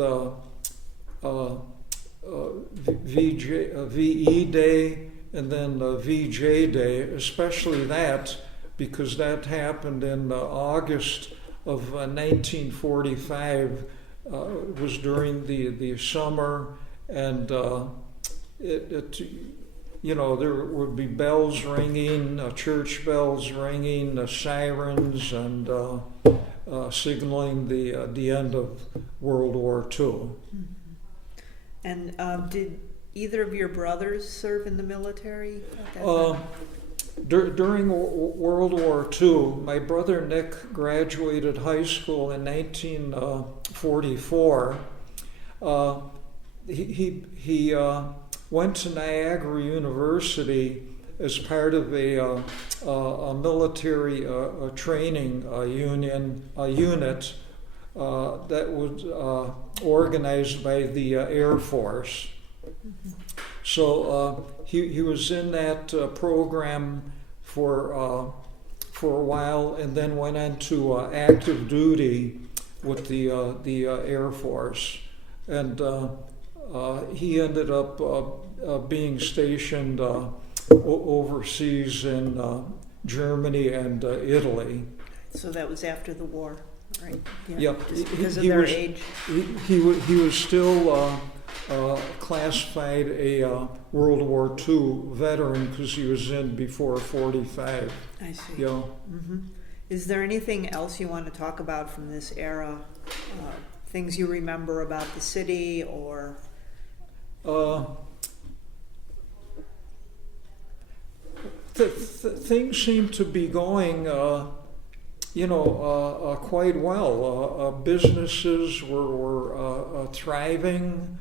VE Day and then VJ Day, especially that because that happened in August of 1945. It was during the summer, and there would be bells ringing, church bells ringing, sirens, and signaling the end of World War II. And did either of your brothers serve in the military at that time? During World War II, my brother Nick graduated high school in 1944. He went to Niagara University as part of a military training unit that was organized by the Air Force. So he was in that program for a while, and then went into active duty with the Air Force, and he ended up being stationed overseas in Germany and Italy. So that was after the war, right? Yeah, just because of their age. He was still classified a World War II veteran because he was in before 45. I see. Yeah. Mm-hmm. Is there anything else you want to talk about from this era? Things you remember about the city, or? Things seem to be going, quite well. Businesses were thriving.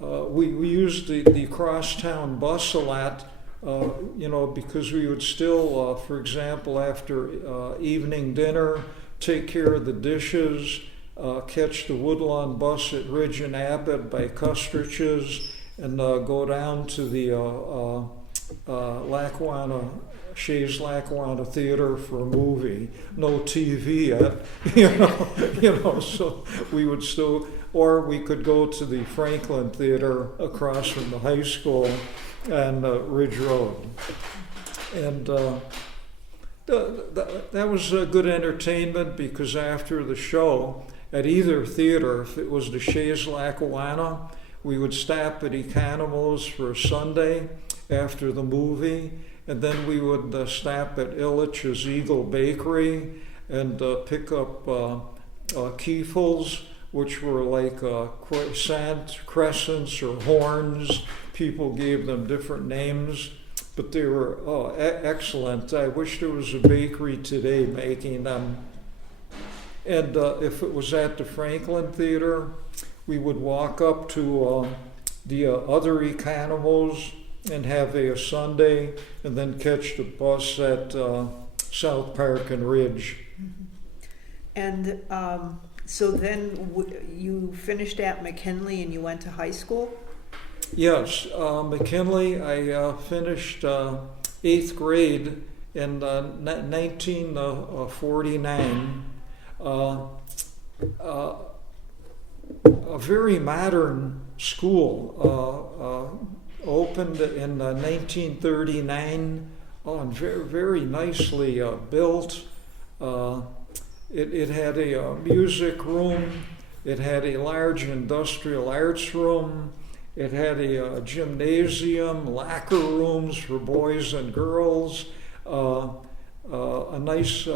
We used the crosstown bus a lot, because we would still, for example, after evening dinner, take care of the dishes, catch the Woodlawn bus at Ridge and Abbott by Custrich's, and go down to the Shays Lackawanna Theater for a movie. No TV yet, so we would still, or we could go to the Franklin Theater across from the high school and Ridge Road. And that was good entertainment, because after the show, at either theater, if it was the Shays Lackawanna, we would stop at Economos for a sundae after the movie, and then we would stop at Illich's Eagle Bakery and pick up kiefels, which were like crescents or horns. People gave them different names, but they were excellent. I wish there was a bakery today making them. And if it was at the Franklin Theater, we would walk up to the other Economos and have a sundae, and then catch the bus at South Park and Ridge. And so then you finished at McKinley and you went to high school? Yes, McKinley, I finished 8th grade in 1949. A very modern school, opened in 1939, and very, very nicely built. It had a music room, it had a large industrial arts room, it had a gymnasium, locker rooms for boys and girls, a nice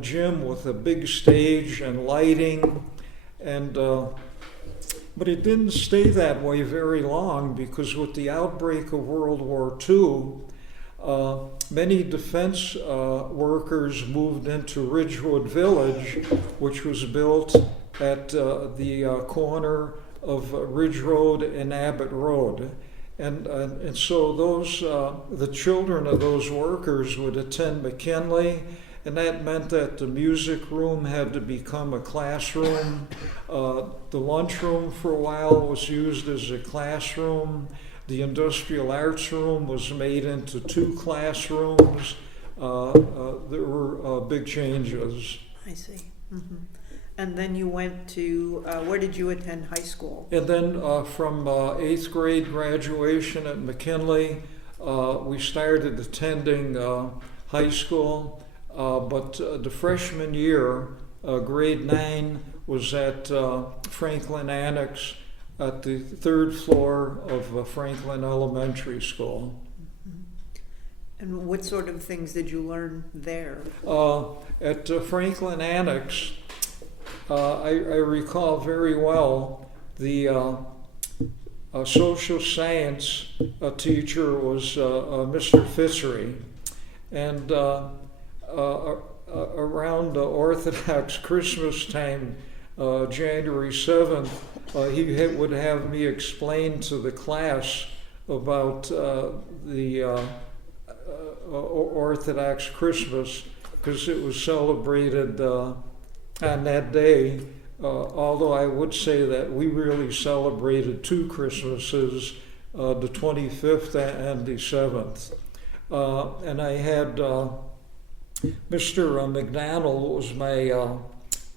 gym with a big stage and lighting, and but it didn't stay that way very long, because with the outbreak of World War II, many defense workers moved into Ridgewood Village, which was built at the corner of Ridge Road and Abbott Road. And so those the children of those workers would attend McKinley, and that meant that the music room had to become a classroom. The lunchroom for a while was used as a classroom. The industrial arts room was made into 2 classrooms. There were big changes. I see. Mm-hmm. And then you went to, where did you attend high school? And then from 8th grade graduation at McKinley, we started attending high school, but the freshman year, grade 9, was at Franklin Annex at the 3rd floor of Franklin Elementary School. And what sort of things did you learn there? At Franklin Annex, I recall very well the social science teacher was Mr. Fitzry, and around Orthodox Christmas time, January 7th, he would have me explain to the class about the Orthodox Christmas, because it was celebrated on that day, although I would say that we really celebrated 2 Christmases, the 25th and the 7th. And I had Mr. McDonald was my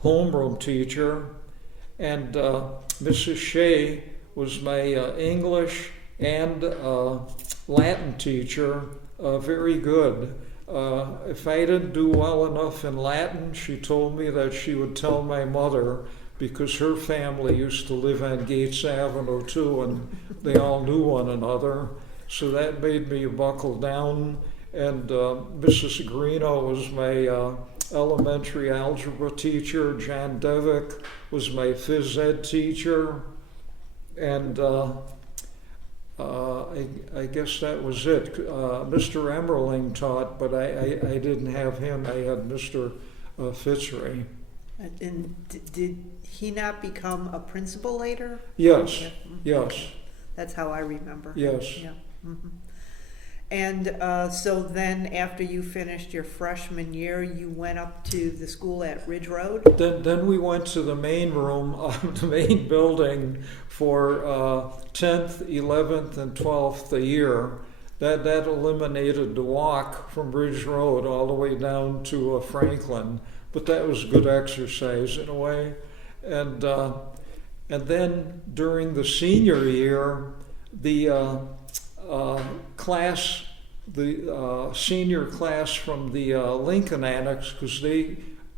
homeroom teacher, and Mrs. Shea was my English and Latin teacher, very good. If I didn't do well enough in Latin, she told me that she would tell my mother, because her family used to live on Gates Avenue too, and they all knew one another. So that made me buckle down. And Mrs. Greeno was my elementary algebra teacher. John Devick was my phys ed teacher. And I guess that was it. Mr. Emmerling taught, but I didn't have him. I had Mr. Fitzry. And did he not become a principal later? Yes, Yeah. yes. That's how I remember. Yes. Yeah. Mm-hmm. And so then after you finished your freshman year, you went up to the school at Ridge Road? Then we went to the main room of the main building for 10th, 11th, and 12th a year. That eliminated the walk from Ridge Road all the way down to Franklin. But that was good exercise in a way. And then during the senior year, the senior class from the Lincoln Annex, because they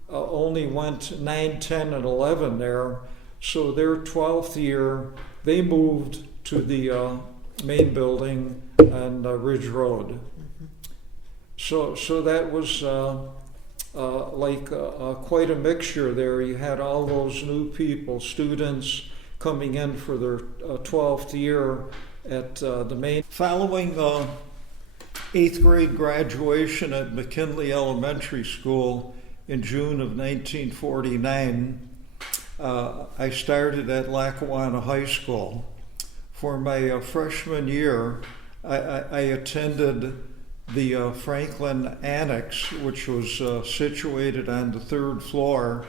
only went 9, 10, and 11 there. So their 12th year, they moved to the main building on Ridge Road. So that was quite a mixture there. You had all those new people, students, coming in for their 12th year at the main. Following 8th grade graduation at McKinley Elementary School in June of 1949, I started at Lackawanna High School. For my freshman year, I attended the Franklin Annex, which was situated on the 3rd floor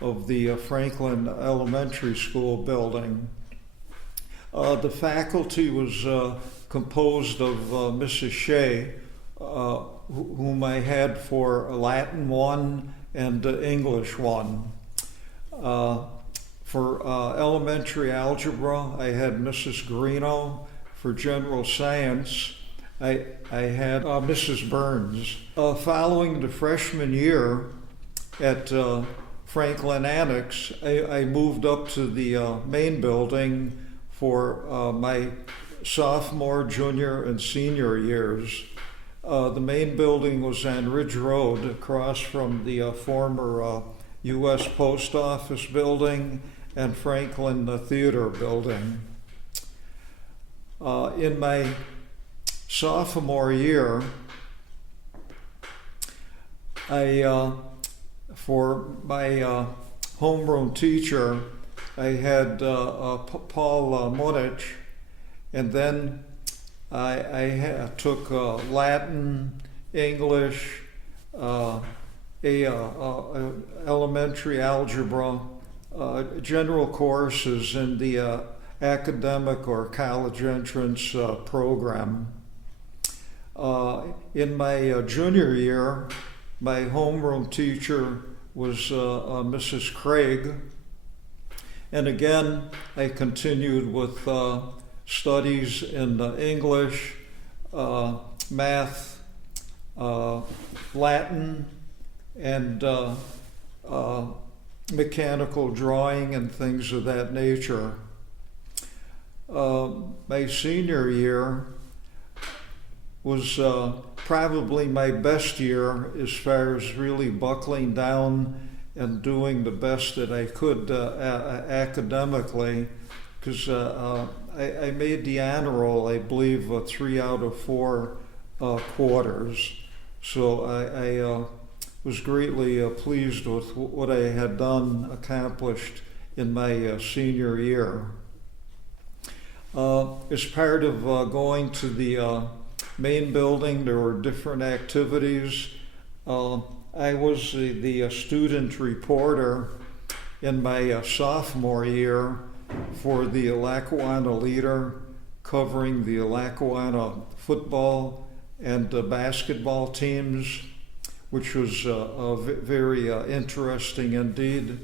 of the Franklin Elementary School building. The faculty was composed of Mrs. Shea, whom I had for Latin 1 and English 1. For elementary algebra, I had Mrs. Greeno. For general science, I had Mrs. Burns. Following the freshman year at Franklin Annex, I moved up to the main building for my sophomore, junior, and senior years. The main building was on Ridge Road, across from the former U.S. Post Office building and Franklin Theater building. In my sophomore year, for my homeroom teacher, I had Paul Monich, and then I took Latin, English, elementary algebra, general courses in the academic or college entrance program. In my junior year, my homeroom teacher was Mrs. Craig. And again, I continued with studies in English, math, Latin, and mechanical drawing and things of that nature. My senior year was probably my best year as far as really buckling down and doing the best that I could academically, because I made the honor roll, I believe, 3 out of 4 quarters. So I was greatly pleased with what I had accomplished in my senior year. As part of going to the main building, there were different activities. I was the student reporter in my sophomore year for the Lackawanna Leader, covering the Lackawanna football and basketball teams, which was very interesting indeed,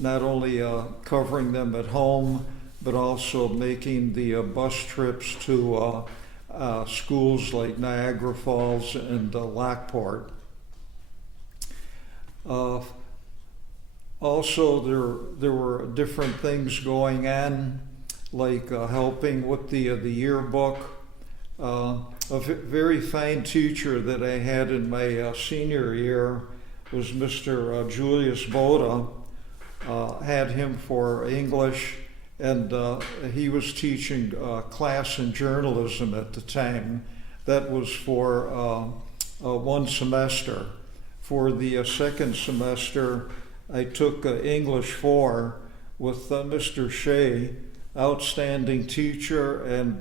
not only covering them at home, but also making the bus trips to schools like Niagara Falls and Lockport. Also, there were different things going on, like helping with the yearbook. A very fine teacher that I had in my senior year was Mr. Julius Boda. Had him for English, and he was teaching class in journalism at the time. That was for 1 semester. For the second semester, I took English 4 with Mr. Shea, outstanding teacher, and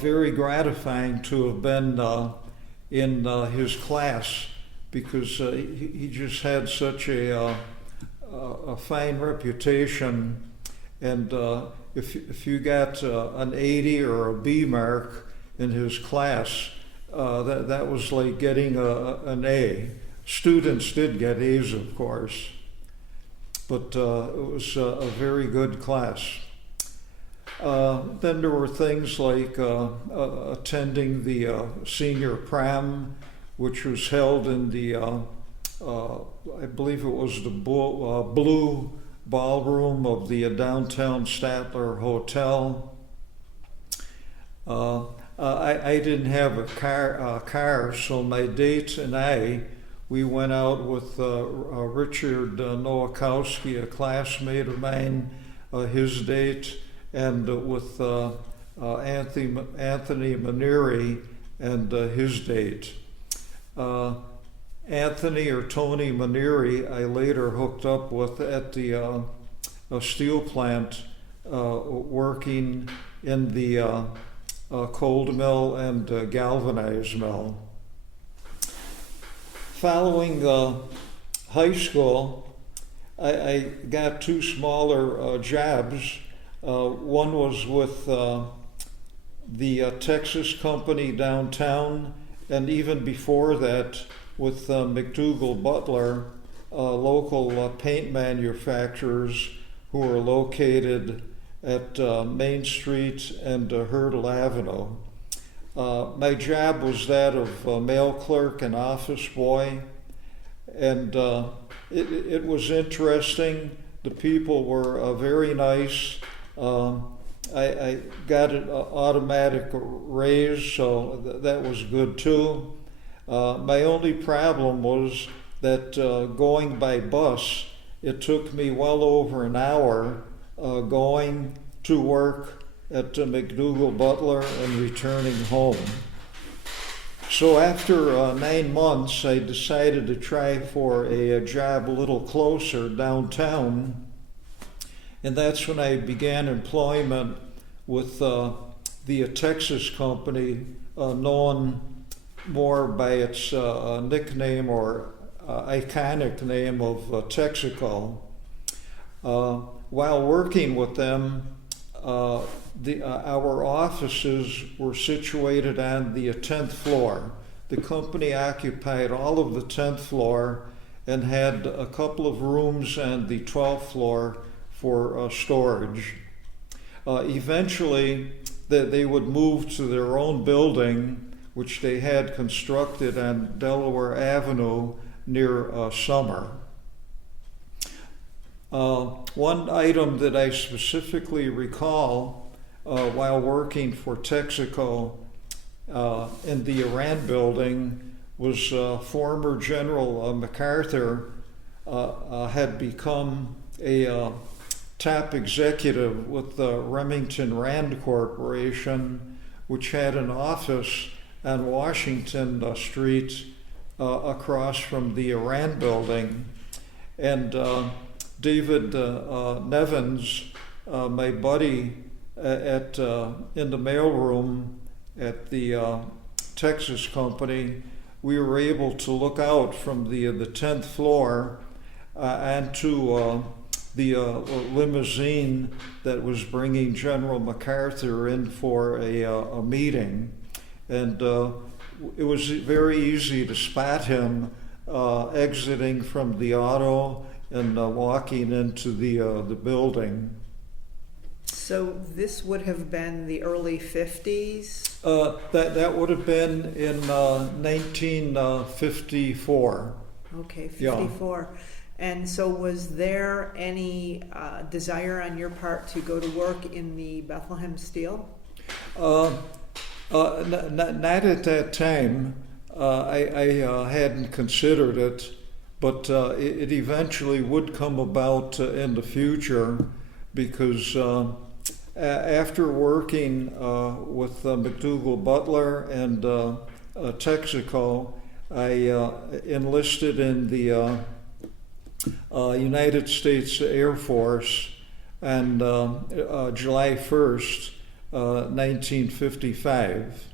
very gratifying to have been in his class, because he just had such a fine reputation. And if you got an 80 or a B mark in his class, that was like getting an A. Students did get A's, of course, but it was a very good class. Then there were things like attending the senior prom, which was held in the, I believe it was the Blue Ballroom of the downtown Statler Hotel. I didn't have a car, so my date and we went out with Richard Nowakowski, a classmate of mine, his date, and with Anthony Maneri and his date. Anthony or Tony Maneri I later hooked up with at the steel plant, working in the cold mill and galvanized mill. Following high school, I got 2 smaller jobs. One was with the Texas company downtown, and even before that with McDougall Butler, local paint manufacturers who are located at Main Street and Hurdle Avenue. My job was that of mail clerk and office boy, and it was interesting. The people were very nice. I got an automatic raise, so that was good too. My only problem was that going by bus, it took me well over an hour going to work at McDougall Butler and returning home. So after 9 months, I decided to try for a job a little closer downtown, and that's when I began employment with the Texas company, known more by its nickname or iconic name of Texaco. While working with them, our offices were situated on the 10th floor. The company occupied all of the 10th floor, and had a couple of rooms on the 12th floor for storage. Eventually, they would move to their own building, which they had constructed on Delaware Avenue near Summer. One item that I specifically recall while working for Texaco in the Iran building was former General MacArthur had become a top executive with the Remington Rand Corporation, which had an office on Washington Street across from the Iran building. And David Nevins, my buddy in the mailroom at the Texas company, we were able to look out from the 10th floor onto the limousine that was bringing General MacArthur in for a meeting. And it was very easy to spot him exiting from the auto and walking into the building. So this would have been the early 50s? That would have been in 1954. Okay, 54. Yeah. And so was there any desire on your part to go to work in the Bethlehem Steel? Not at that time. I hadn't considered it, but it eventually would come about in the future, because after working with McDougall Butler and Texaco, I enlisted in the United States Air Force on July 1st, 1955,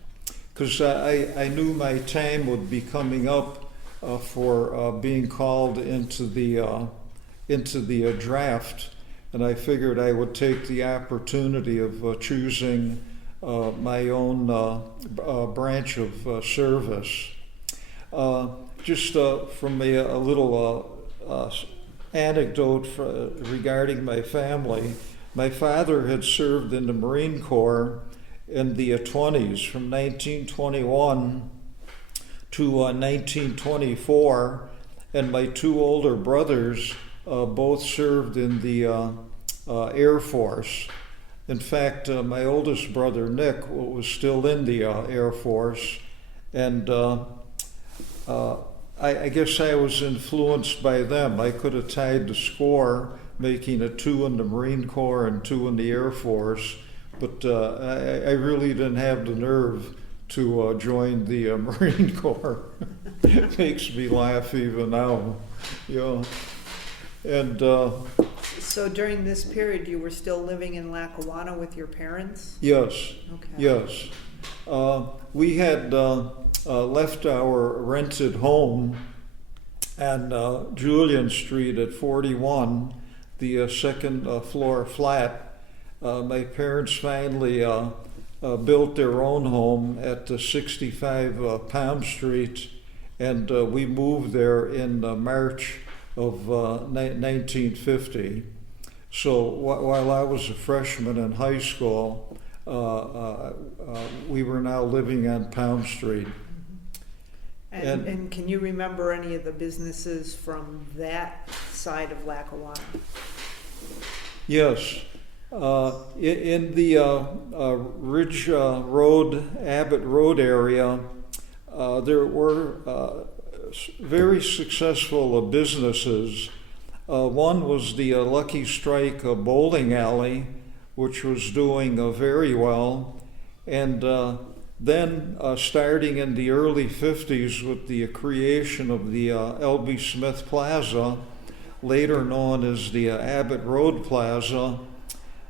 because I knew my time would be coming up for being called into the draft, and I figured I would take the opportunity of choosing my own branch of service. Just from a little anecdote regarding my family. My father had served in the Marine Corps in the 20s, from 1921 to 1924, and my two older brothers both served in the Air Force. In fact, my oldest brother, Nick, was still in the Air Force, and I guess I was influenced by them. I could have tied the score, making a 2 in the Marine Corps and 2 in the Air Force, but I really didn't have the nerve to join the Marine Corps. It makes me laugh even now, you know. And so during this period, you were still living in Lackawanna with your parents? Yes. Okay. Yes. We had left our rented home on Julian Street at 41, the second floor flat. My parents finally built their own home at 65 Palm Street, and we moved there in March of 1950. So while I was a freshman in high school, we were now living on Palm Street. And can you remember any of the businesses from that side of Lackawanna? Yes. In the Ridge Road, Abbott Road area, there were very successful businesses. One was the Lucky Strike bowling alley, which was doing very well. And then starting in the early 50s with the creation of the L.B. Smith Plaza, later known as the Abbott Road Plaza,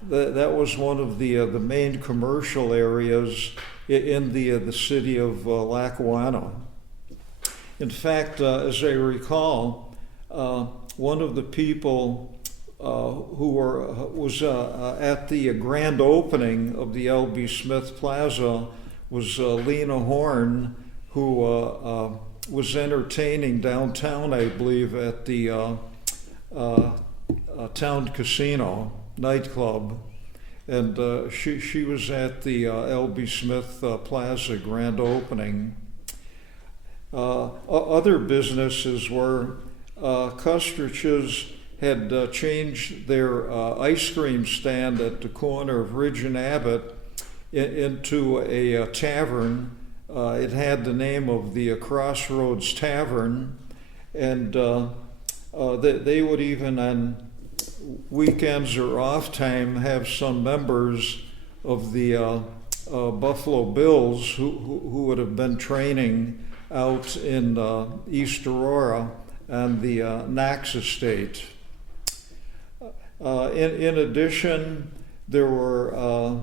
that was one of the main commercial areas in the city of Lackawanna. In fact, as I recall, one of the people who was at the grand opening of the L.B. Smith Plaza was Lena Horne, who was entertaining downtown, I believe, at the town casino nightclub, and she was at the L.B. Smith Plaza grand opening. Other businesses were Custrich's had changed their ice cream stand at the corner of Ridge and Abbott into a tavern. It had the name of the Crossroads Tavern, and they would even on weekends or off time have some members of the Buffalo Bills who would have been training out in East Aurora on the Knox estate. In addition, there were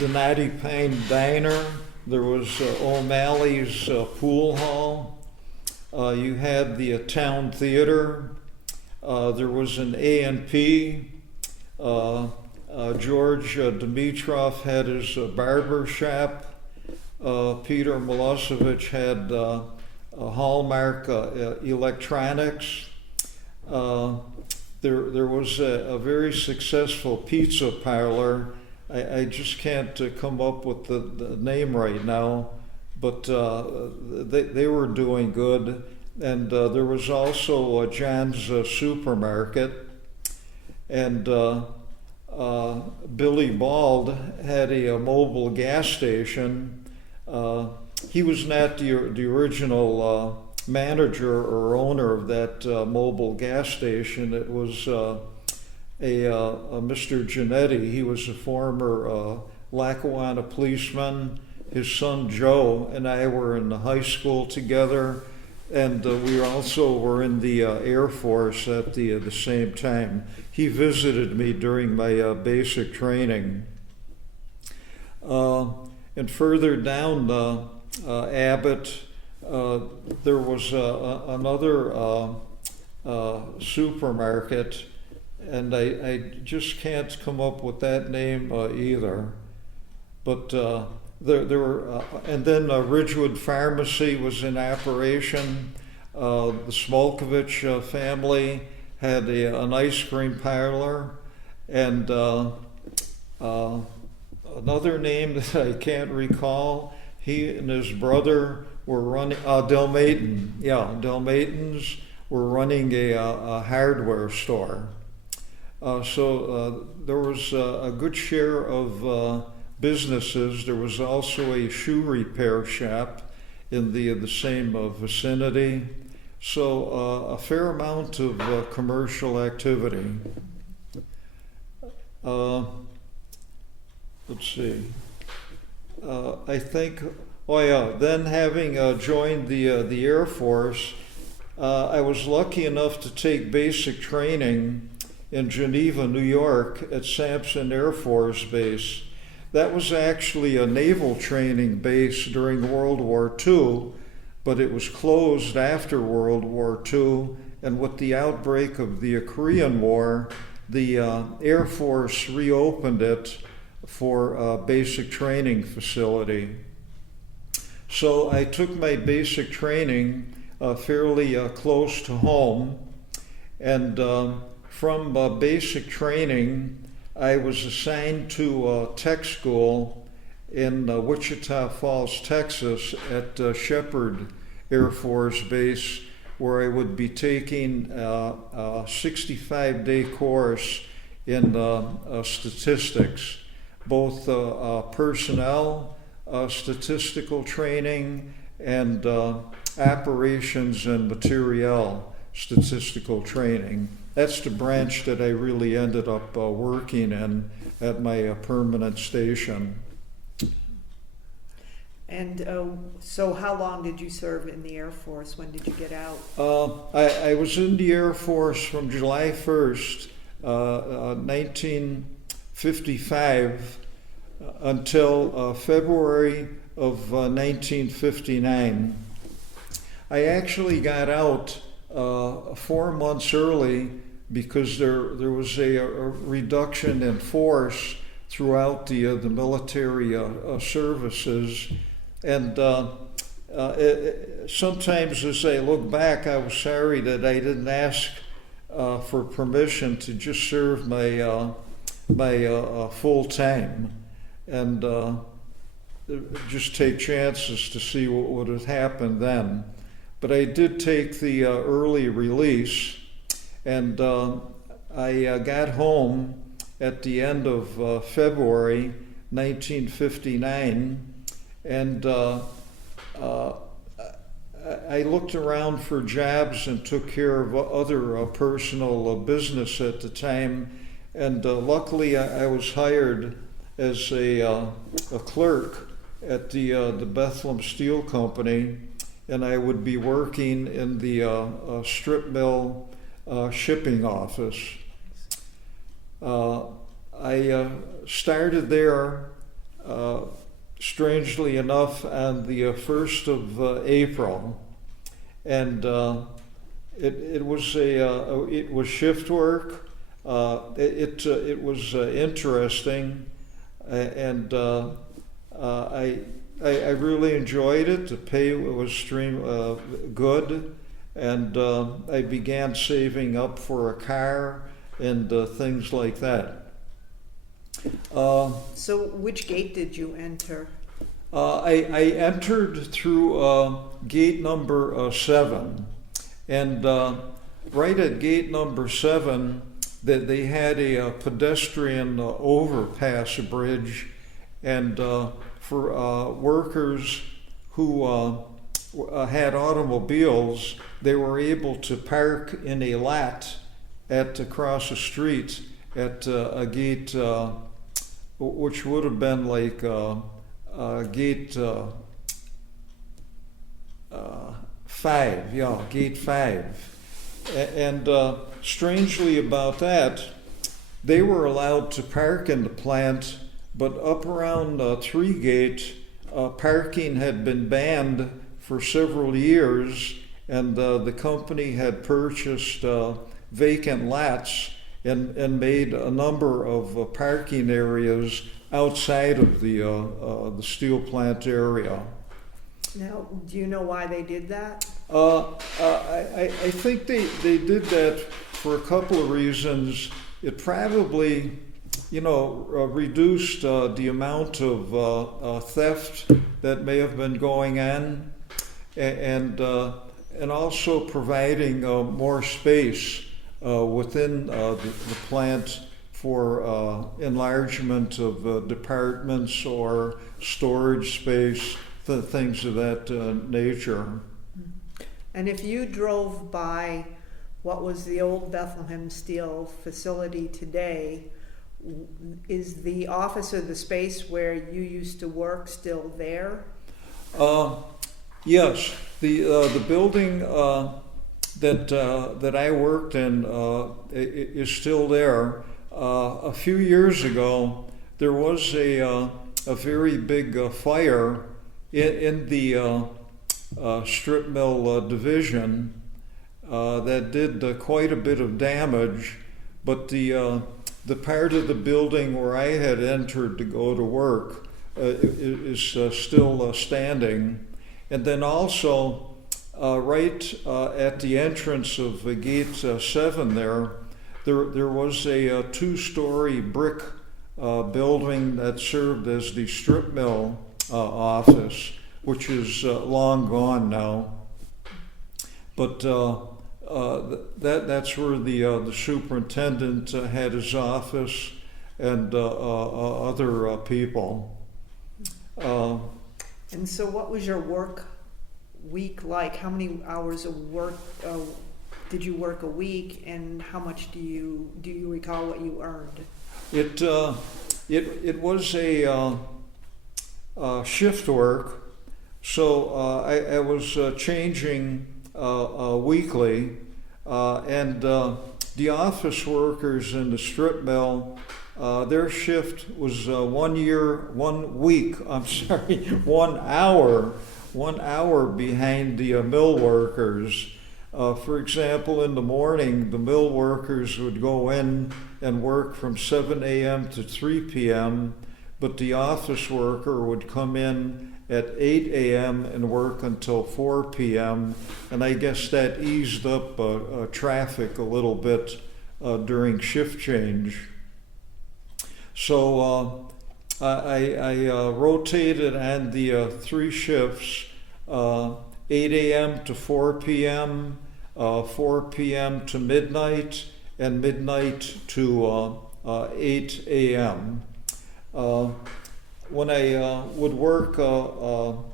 the Natty Pine Diner. There was O'Malley's Pool Hall. You had the Town Theater. There was an A&P. George Dimitrov had his barber shop. Peter Milosevic had Hallmark Electronics. There was a very successful pizza parlor. I just can't come up with the name right now, but they were doing good. And there was also John's Supermarket. And Billy Bald had a mobile gas station. He was not the original manager or owner of that mobile gas station. It was a Mr. Giannetti. He was a former Lackawanna policeman. His son Joe and I were in the high school together, and we also were in the Air Force at the same time. He visited me during my basic training. And further down Abbott, there was another supermarket, and I just can't come up with that name either. But there were, and then Ridgewood Pharmacy was in operation. The Smolkovich family had an ice cream parlor, and another name that I can't recall. He and his brother were running Dalmatin. Yeah, Dalmatins were running a hardware store. So there was a good share of businesses. There was also a shoe repair shop in the same vicinity. So a fair amount of commercial activity. Let's see. I think. Oh yeah. Then having joined the Air Force, I was lucky enough to take basic training in Geneva, New York, at Sampson Air Force Base. That was actually a naval training base during World War II, but it was closed after World War II. And with the outbreak of the Korean War, the Air Force reopened it for a basic training facility. So I took my basic training fairly close to home, and from basic training I was assigned to tech school in Wichita Falls, Texas at Shepherd Air Force Base, where I would be taking a 65-day course in statistics, both personnel, statistical training, and operations and materiel statistical training. That's the branch that I really ended up working in at my permanent station. And so how long did you serve in the Air Force? When did you get out? I was in the Air Force from July 1st, 1955 until February of 1959. I actually got out 4 months early because there was a reduction in force throughout the military services. And sometimes as I look back, I was sorry that I didn't ask for permission to just serve my full time and just take chances to see what would have happened then. But I did take the early release, and I got home at the end of February 1959, and I looked around for jobs and took care of other personal business at the time, and luckily I was hired as a clerk at the Bethlehem Steel Company, and I would be working in the strip mill shipping office. I started there, strangely enough, on the 1st of April, and it was shift work. It was interesting, and I really enjoyed it. The pay was good, and I began saving up for a car and things like that. So which gate did you enter? I entered through gate number 7, and right at gate number 7, that they had a pedestrian overpass bridge, and for workers who had automobiles, they were able to park in a lot across the street at a gate which would have been like gate 5, gate 5. And strangely about that, they were allowed to park in the plant, but up around 3 gate, parking had been banned for several years, and the company had purchased vacant lots and made a number of parking areas outside of the steel plant area. Now, do you know why they did that? I think they did that for a couple of reasons. It probably, reduced the amount of theft that may have been going on, and also providing more space within the plant for enlargement of departments or storage space, things of that nature. And if you drove by what was the old Bethlehem Steel facility today, is the office or the space where you used to work still there? Yes, the building that I worked in is still there. A few years ago, there was a very big fire in the strip mill division that did quite a bit of damage, but the part of the building where I had entered to go to work is still standing. And then also right at the entrance of gate 7 there was a 2-story brick building that served as the strip mill office, which is long gone now. But that's where the superintendent had his office, and other people. And so what was your work week like? How many hours of work did you work a week, and how much do you recall what you earned? It was a shift work, so I was changing weekly, and the office workers in the strip mill, their shift was 1 hour behind the mill workers. For example, in the morning, the mill workers would go in and work from 7 a.m. to 3 p.m., but the office worker would come in at 8 a.m. and work until 4 p.m., and I guess that eased up traffic a little bit during shift change. So I rotated on the 3 shifts, 8 a.m. to 4 p.m., 4 p.m. to midnight, and midnight to 8 a.m. When I would work 4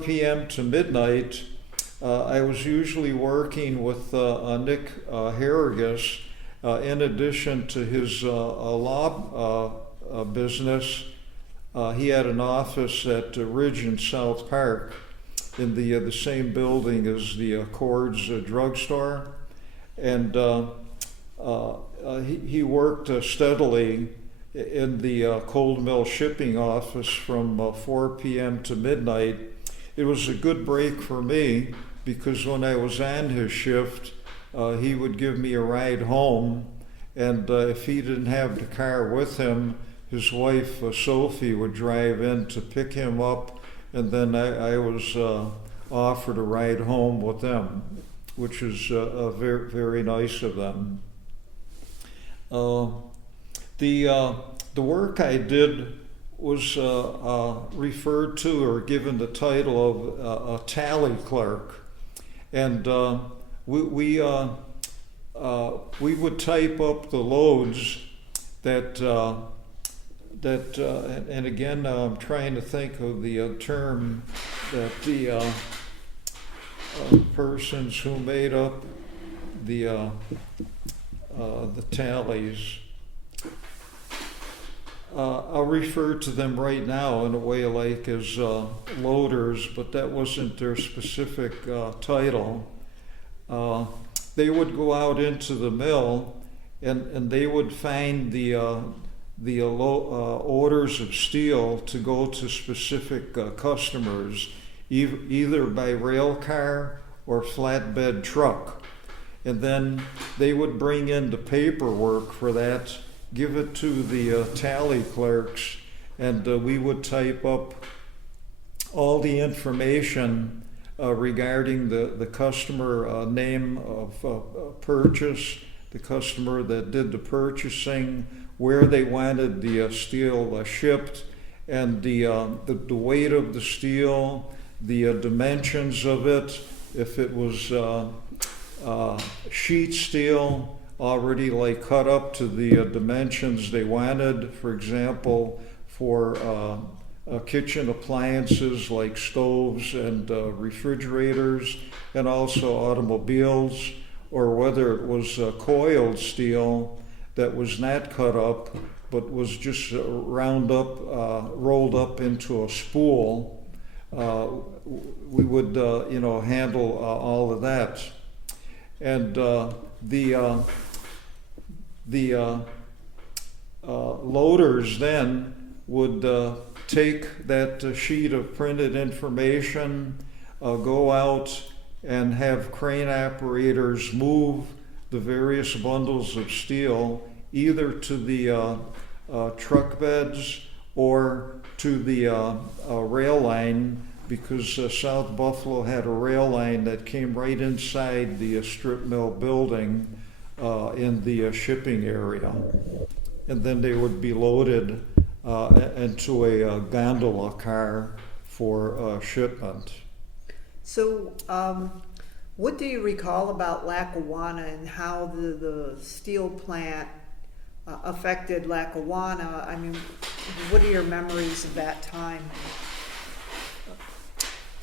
p.m. to midnight, I was usually working with Nick Harrigus. In addition to his law business, he had an office at Ridge in South Park in the same building as the Accords drugstore. And he worked steadily in the cold mill shipping office from 4 p.m. to midnight. It was a good break for me because when I was on his shift, he would give me a ride home, and if he didn't have the car with him, his wife Sophie would drive in to pick him up, and then I was offered a ride home with them, which is very, very nice of them. The work I did was referred to or given the title of a tally clerk, and we would type up the loads that and again I'm trying to think of the term that the persons who made up the tallies. I'll refer to them right now in a way like as loaders, but that wasn't their specific title. They would go out into the mill and they would find the orders of steel to go to specific customers, either by rail car or flatbed truck. And then they would bring in the paperwork for that, give it to the tally clerks, and we would type up all the information regarding the customer name of purchase, the customer that did the purchasing, where they wanted the steel shipped, and the weight of the steel, the dimensions of it, if it was sheet steel, already like cut up to the dimensions they wanted. For example, for kitchen appliances like stoves and refrigerators, and also automobiles, or whether it was coiled steel that was not cut up but was just rolled up into a spool. We would handle all of that. And the loaders then would take that sheet of printed information, go out and have crane operators move the various bundles of steel either to the truck beds or to the rail line, because South Buffalo had a rail line that came right inside the strip mill building in the shipping area. And then they would be loaded into a gondola car for shipment. So, what do you recall about Lackawanna and how the steel plant affected Lackawanna? I mean, what are your memories of that time?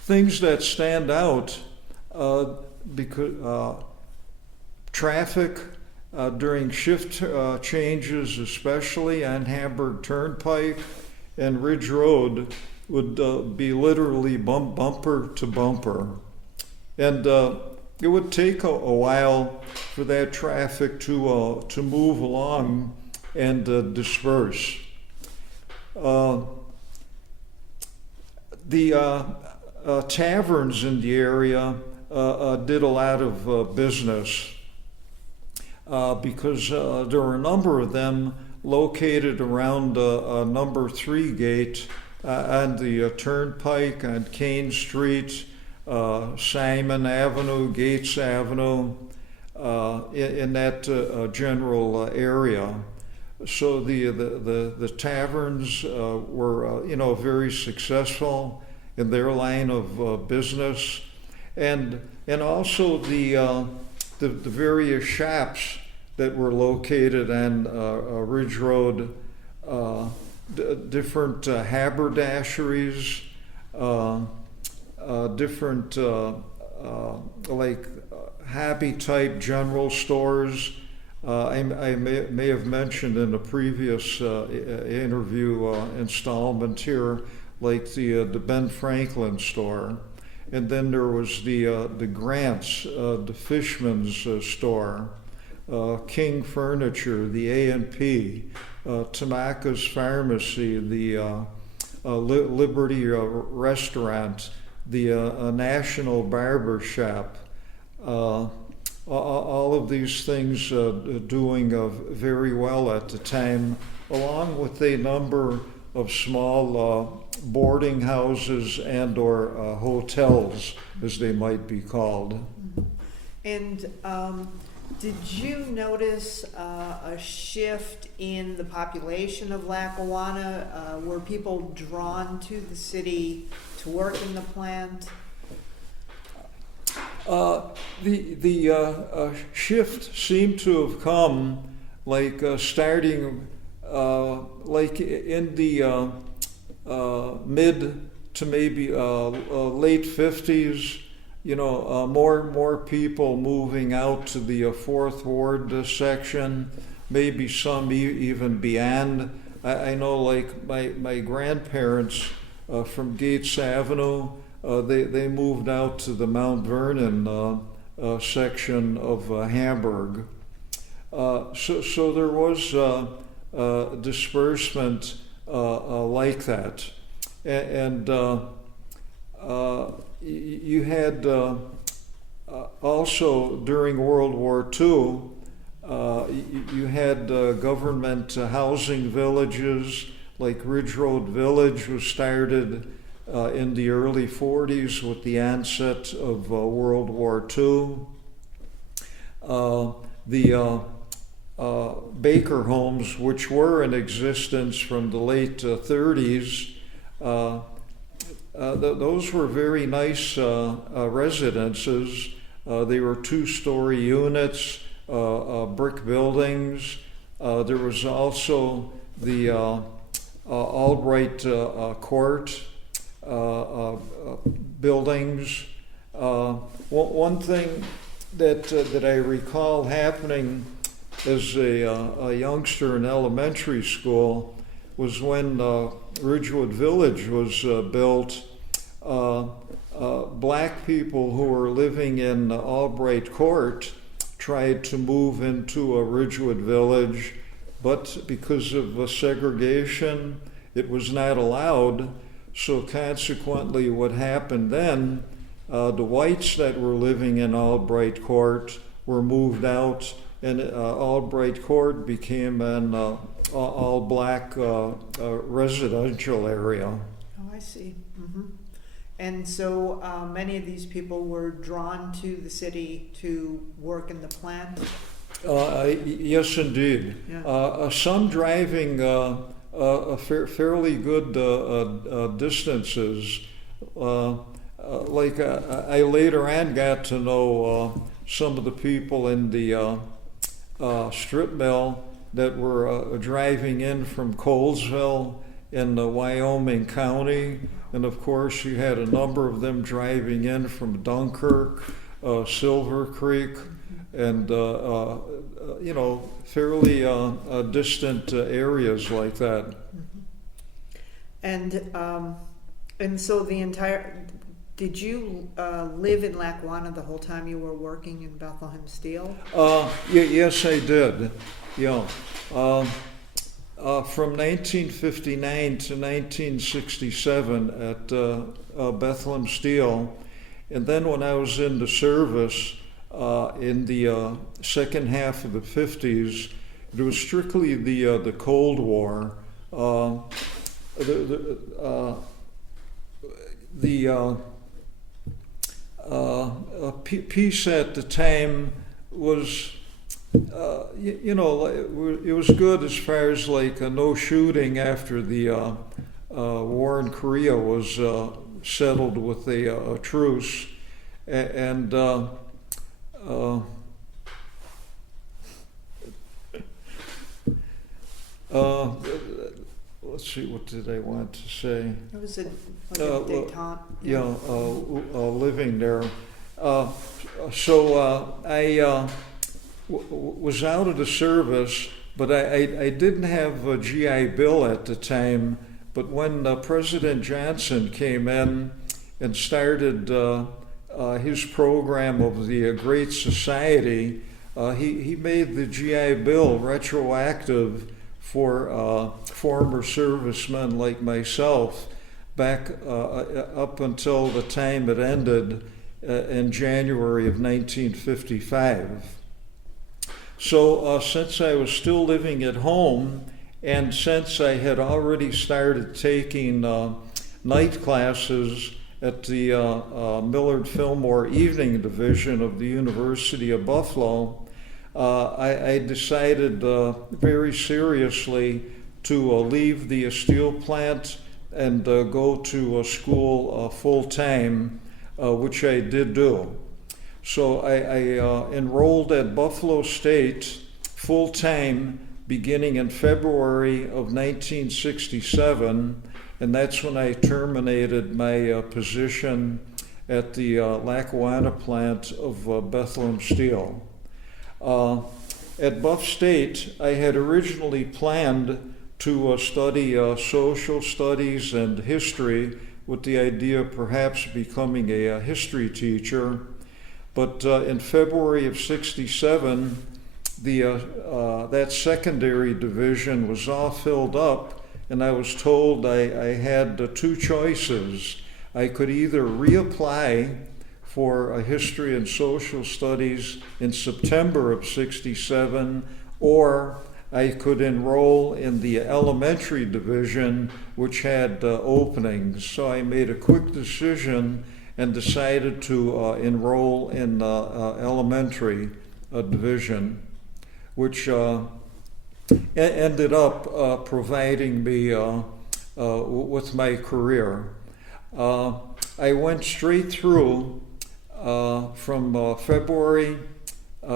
Things that stand out, because traffic during shift changes, especially on Hamburg Turnpike and Ridge Road, would be literally bumper to bumper. And it would take a while for that traffic to move along and disperse. The taverns in the area did a lot of business because there were a number of them located around number 3 gate on the Turnpike on Kane Street, Simon Avenue, Gates Avenue, in that general area. So the taverns were very successful in their line of business, and also the various shops that were located on Ridge Road, different haberdasheries, different like hobby type general stores. I may have mentioned in a previous interview installment here, like the Ben Franklin store, and then there was the Grants, the Fishman's store, King Furniture, the A&P, Tamaka's Pharmacy, the Liberty Restaurant, the National Barber Shop. All of these things doing very well at the time, along with a number of small boarding houses and or hotels, as they might be called. And did you notice a shift in the population of Lackawanna? Were people drawn to the city to work in the plant? The shift seemed to have come like starting like in the mid to maybe late 50s. More people moving out to the Fourth Ward section, maybe some even beyond. I know, like my grandparents from Gates Avenue. They moved out to the Mount Vernon section of Hamburg. So there was disbursement like that. And you had also during World War II, you had government housing villages, like Ridge Road Village was started in the early 40s with the onset of World War II. The Baker homes, which were in existence from the late 30s, those were very nice residences. They were 2-story units, brick buildings. There was also the Albright Court buildings. One thing that I recall happening as a youngster in elementary school was when Ridgewood Village was built. Black people who were living in Albright Court tried to move into a Ridgewood Village, but because of segregation, it was not allowed. So consequently, what happened then, the whites that were living in Albright Court were moved out, and Albright Court became an all-black residential area. Oh, I see. Mm-hmm. And so many of these people were drawn to the city to work in the plant? Yes, indeed. Yeah. Some driving fairly good distances. Like I later on got to know some of the people in the strip mill that were driving in from Colesville in Wyoming County. And of course, you had a number of them driving in from Dunkirk, Silver Creek, and fairly distant areas like that. And so did you live in Lackawanna the whole time you were working in Bethlehem Steel? Yes, I did. Yeah. From 1959 to 1967 at Bethlehem Steel, And then when I was in the service in the second half of the 50s, it was strictly the Cold War. Peace at the time was, it was good as far as like no shooting after the war in Korea was settled with a truce, and let's see, what did I want to say? It was like a detente. Living there. So I was out of the service, but I didn't have a GI Bill at the time. But when President Johnson came in and started his program of the Great Society, he made the GI Bill retroactive for former servicemen like myself back up until the time it ended in January of 1955. So since I was still living at home, and since I had already started taking night classes at the Millard Fillmore Evening Division of the University of Buffalo, I decided very seriously to leave the steel plant and go to school full-time, which I did do. So I enrolled at Buffalo State full-time beginning in February of 1967, and that's when I terminated my position at the Lackawanna plant of Bethlehem Steel. At Buff State, I had originally planned to study social studies and history with the idea of perhaps becoming a history teacher. But in February of '67, that secondary division was all filled up, and I was told I had two choices. I could either reapply for a history and social studies in September of '67, or I could enroll in the elementary division, which had openings. So I made a quick decision and decided to enroll in elementary division, which ended up providing me with my career. I went straight through from February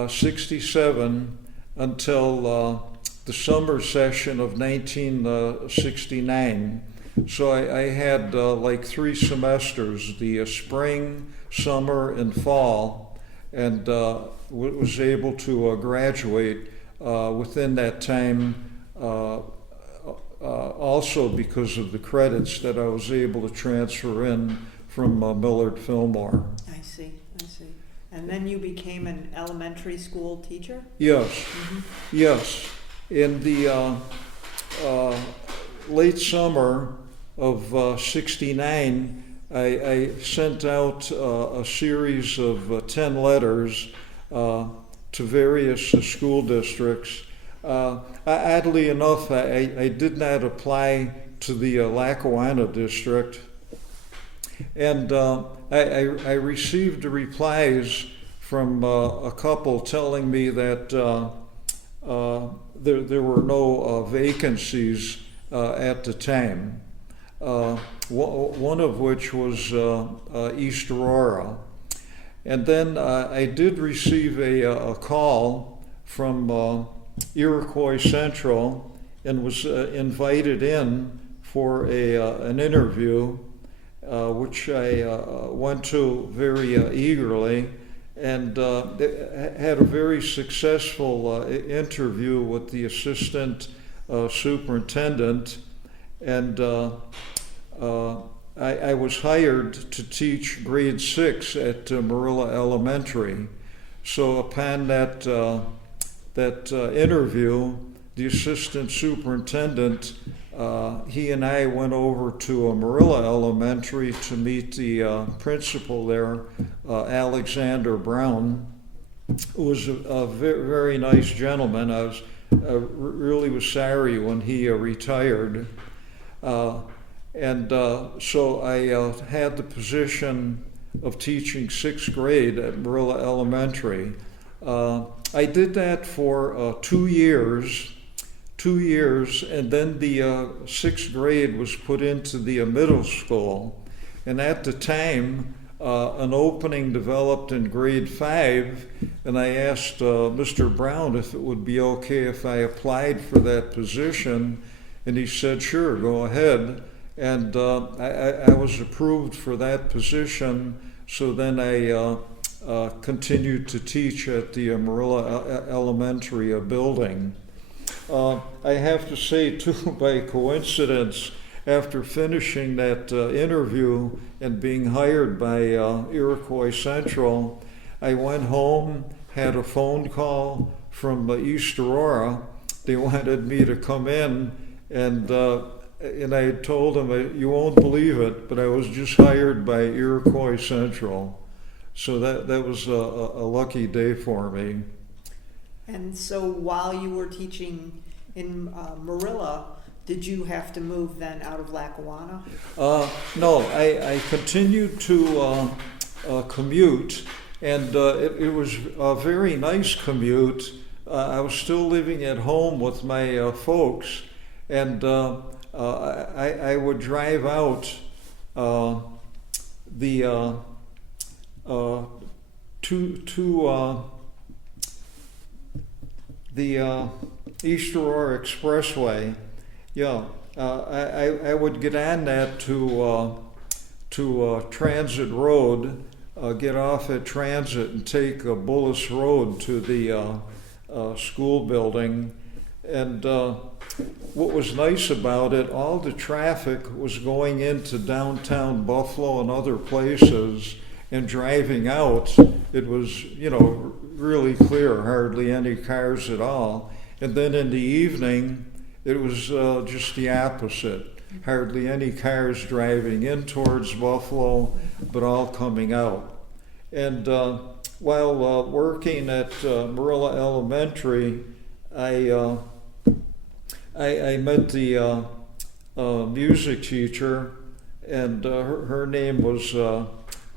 '67 until the summer session of 1969. So I had like 3 semesters, the spring, summer, and fall, and was able to graduate within that time, also because of the credits that I was able to transfer in from Millard Fillmore. I see. And then you became an elementary school teacher? Yes, Mm-hmm. yes. In the late summer of '69, I sent out a series of 10 letters to various school districts. Oddly enough, I did not apply to the Lackawanna district, and I received replies from a couple telling me that there were no vacancies at the time. One of which was East Aurora. And then I did receive a call from Iroquois Central and was invited in for an interview, which I went to very eagerly, and had a very successful interview with the assistant superintendent, and I was hired to teach grade 6 at Marilla Elementary. So upon that interview, the assistant superintendent, he and I went over to Marilla Elementary to meet the principal there, Alexander Brown, who was a very, very nice gentleman. I really was sorry when he retired. So I had the position of teaching sixth grade at Marilla Elementary. I did that for 2 years, and then the sixth grade was put into the middle school. And at the time, an opening developed in grade 5, and I asked Mr. Brown if it would be okay if I applied for that position, and he said, sure, go ahead. And I was approved for that position, so then I continued to teach at the Marilla Elementary building. I have to say, too, by coincidence, after finishing that interview and being hired by Iroquois Central, I went home, had a phone call from East Aurora. They wanted me to come in, and I told them, you won't believe it, but I was just hired by Iroquois Central. So that was a lucky day for me. And so while you were teaching in Marilla, did you have to move then out of Lackawanna? No, I continued to commute, and it was a very nice commute. I was still living at home with my folks, and I would drive out the East Aurora Expressway. Yeah, I would get on that to Transit Road, get off at Transit and take Bullis Road to the school building. And what was nice about it, all the traffic was going into downtown Buffalo and other places, and driving out, it was, really clear, hardly any cars at all. And then in the evening, it was just the opposite. Hardly any cars driving in towards Buffalo, but all coming out. And while working at Marilla Elementary, I met the music teacher, and her name was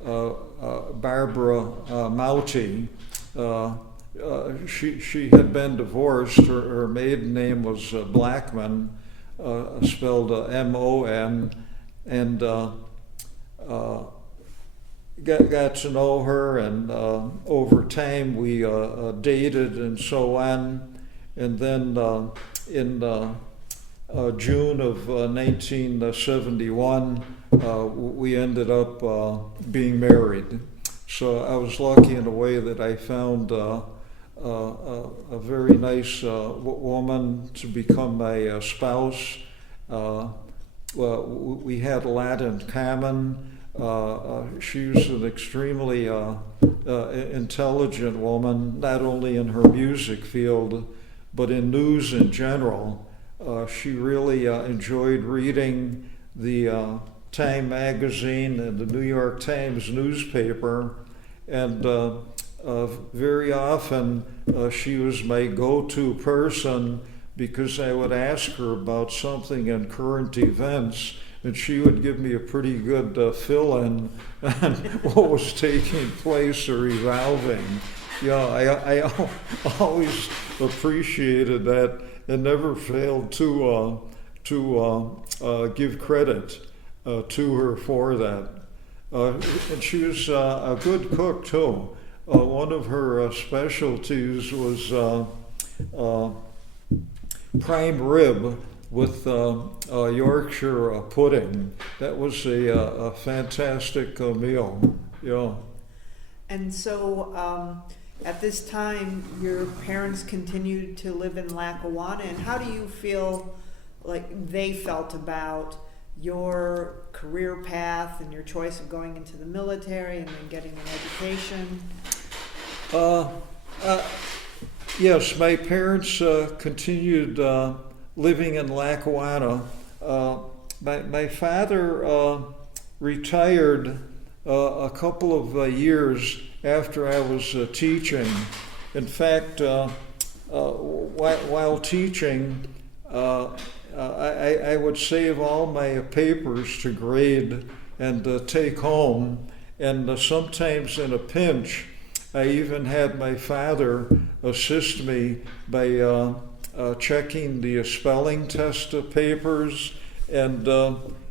Barbara Mauti. She had been divorced. Her maiden name was Blackman, spelled M-O-N, and got to know her, and over time we dated and so on. And then in June of 1971, we ended up being married. So I was lucky in a way that I found a very nice woman to become my spouse. We had a lot in common. She was an extremely intelligent woman, not only in her music field, but in news in general. She really enjoyed reading the Time magazine and the New York Times newspaper, and very often she was my go-to person, because I would ask her about something in current events, and she would give me a pretty good fill-in on what was taking place or evolving. I always appreciated that and never failed to give credit to her for that. And she was a good cook too. One of her specialties was prime rib with Yorkshire pudding. That was a fantastic meal. Yeah. And so at this time, your parents continued to live in Lackawanna, and how do you feel like they felt about your career path and your choice of going into the military and then getting an education? Yes, my parents continued living in Lackawanna. My father retired a couple of years after I was teaching. In fact, while teaching, I would save all my papers to grade and take home. And sometimes in a pinch, I even had my father assist me by checking the spelling test papers. And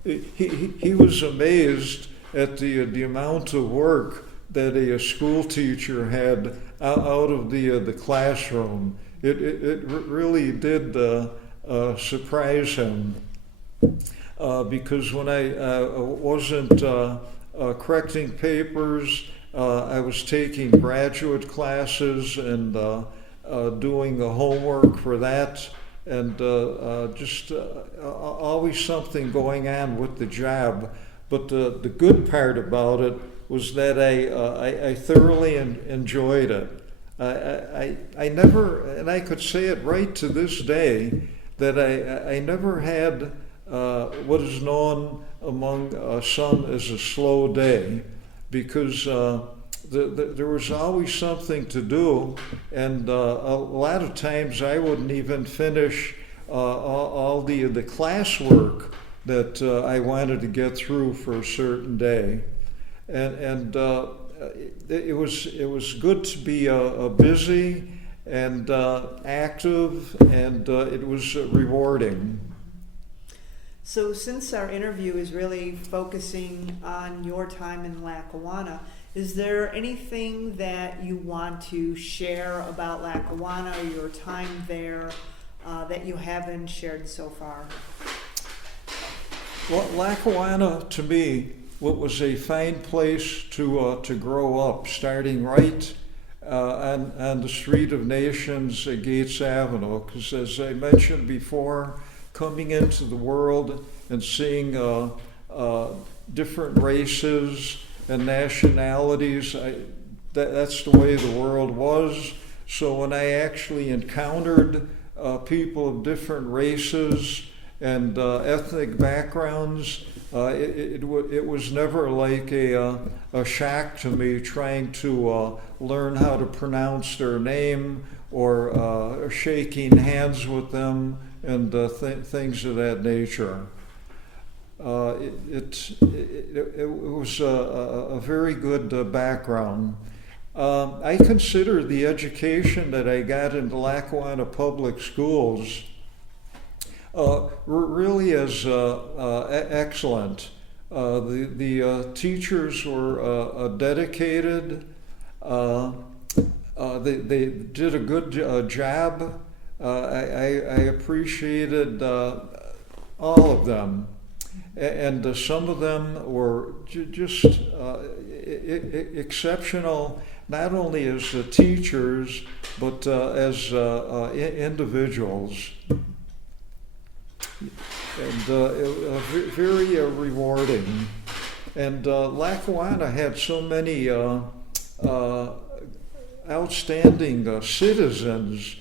he was amazed at the amount of work that a school teacher had out of the classroom. It really did surprise him because when I wasn't correcting papers, I was taking graduate classes and doing the homework for that, and just always something going on with the job. But the good part about it was that I thoroughly enjoyed it. I never, and I could say it right to this day, that I never had what is known among some as a slow day, because there was always something to do, and a lot of times I wouldn't even finish all the classwork that I wanted to get through for a certain day, and it was good to be busy and active, and it was rewarding. So since our interview is really focusing on your time in Lackawanna, is there anything that you want to share about Lackawanna or your time there that you haven't shared so far? Well, Lackawanna, to me, was a fine place to grow up, starting right on the Street of Nations at Gates Ave, because as I mentioned before, coming into the world and seeing different races and nationalities, that's the way the world was. So when I actually encountered people of different races and ethnic backgrounds, it was never like a shock to me trying to learn how to pronounce their name or shaking hands with them and things of that nature. It was a very good background. I consider the education that I got in the Lackawanna Public Schools really as excellent. The teachers were dedicated. They did a good job. I appreciated all of them, and some of them were just exceptional, not only as teachers but as individuals, and very rewarding. And Lackawanna had so many outstanding citizens,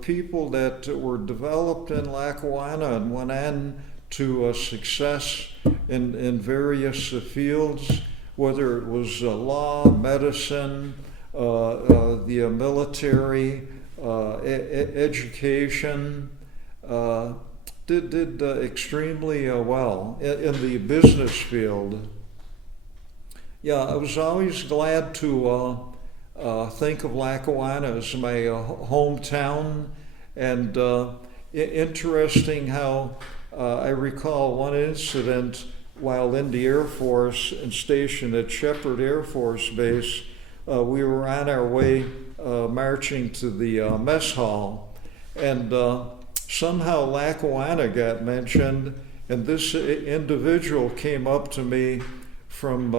people that were developed in Lackawanna and went on to success in various fields, whether it was law, medicine, the military, education, did extremely well in the business field. Yeah, I was always glad to think of Lackawanna as my hometown, and interesting how I recall one incident while in the Air Force and stationed at Shepherd Air Force Base. We were on our way marching to the mess hall, and somehow Lackawanna got mentioned, and this individual came up to me from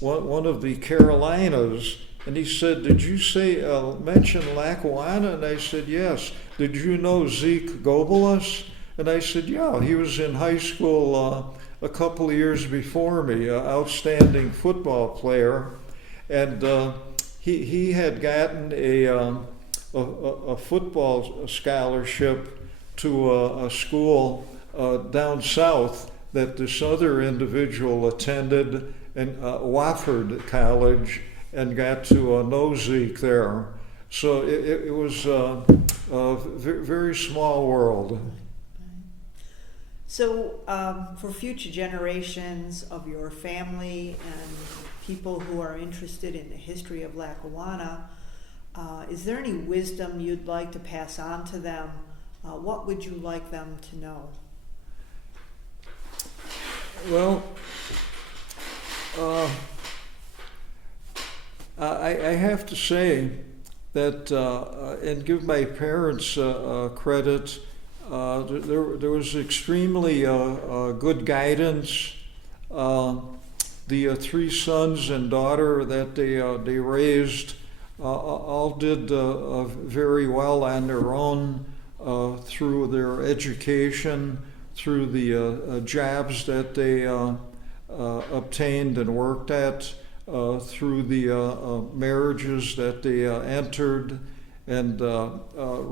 one of the Carolinas, and he said, "Did you mention Lackawanna?" And I said, "Yes." "Did you know Zeke Gobelis?" And I said, "Yeah, he was in high school a couple of years before me, outstanding football player." And he had gotten a football scholarship to a school down south that this other individual attended, and Wofford College, and got to Nozick there. So it was a very small world. So, for future generations of your family and people who are interested in the history of Lackawanna, is there any wisdom you'd like to pass on to them? What would you like them to know? Well, I have to say that, and give my parents credit, there was extremely good guidance. The three sons and daughter that they raised all did very well on their own through their education, through the jobs that they obtained and worked at, through the marriages that they entered and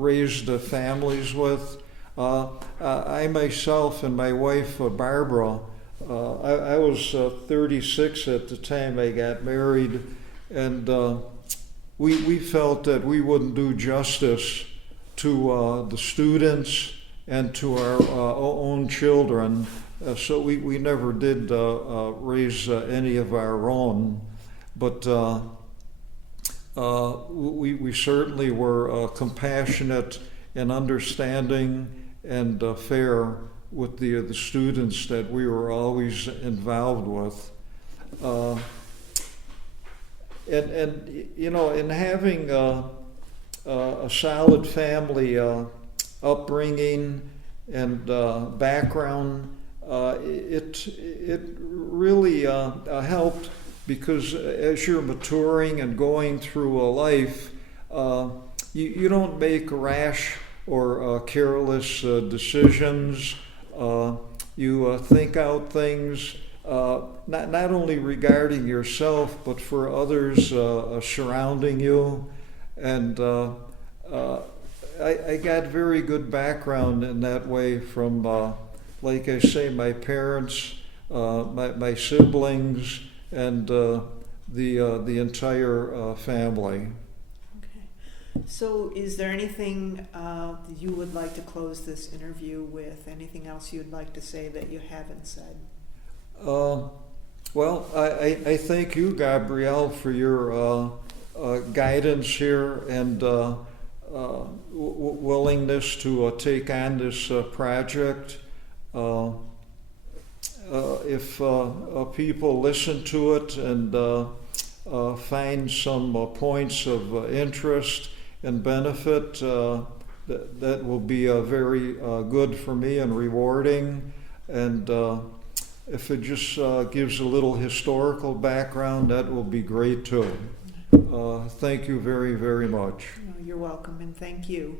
raised families with. I myself and my wife Barbara, I was 36 at the time I got married, and we felt that we wouldn't do justice to the students and to our own children, so we never did raise any of our own. But we certainly were compassionate and understanding and fair with the students that we were always involved with. And you know, in having a solid family upbringing and background, it really helped, because as you're maturing and going through a life, you don't make rash or careless decisions. You think out things, not only regarding yourself, but for others surrounding you. And I got very good background in that way from, like I say, my parents, my siblings, and the entire family. Okay. So, is there anything that you would like to close this interview with? Anything else you'd like to say that you haven't said? Well, I thank you, Gabrielle, for your guidance here and willingness to take on this project. If people listen to it and find some points of interest and benefit, that will be very good for me and rewarding. And if it just gives a little historical background, that will be great too. Thank you very, very much. You're welcome, and thank you.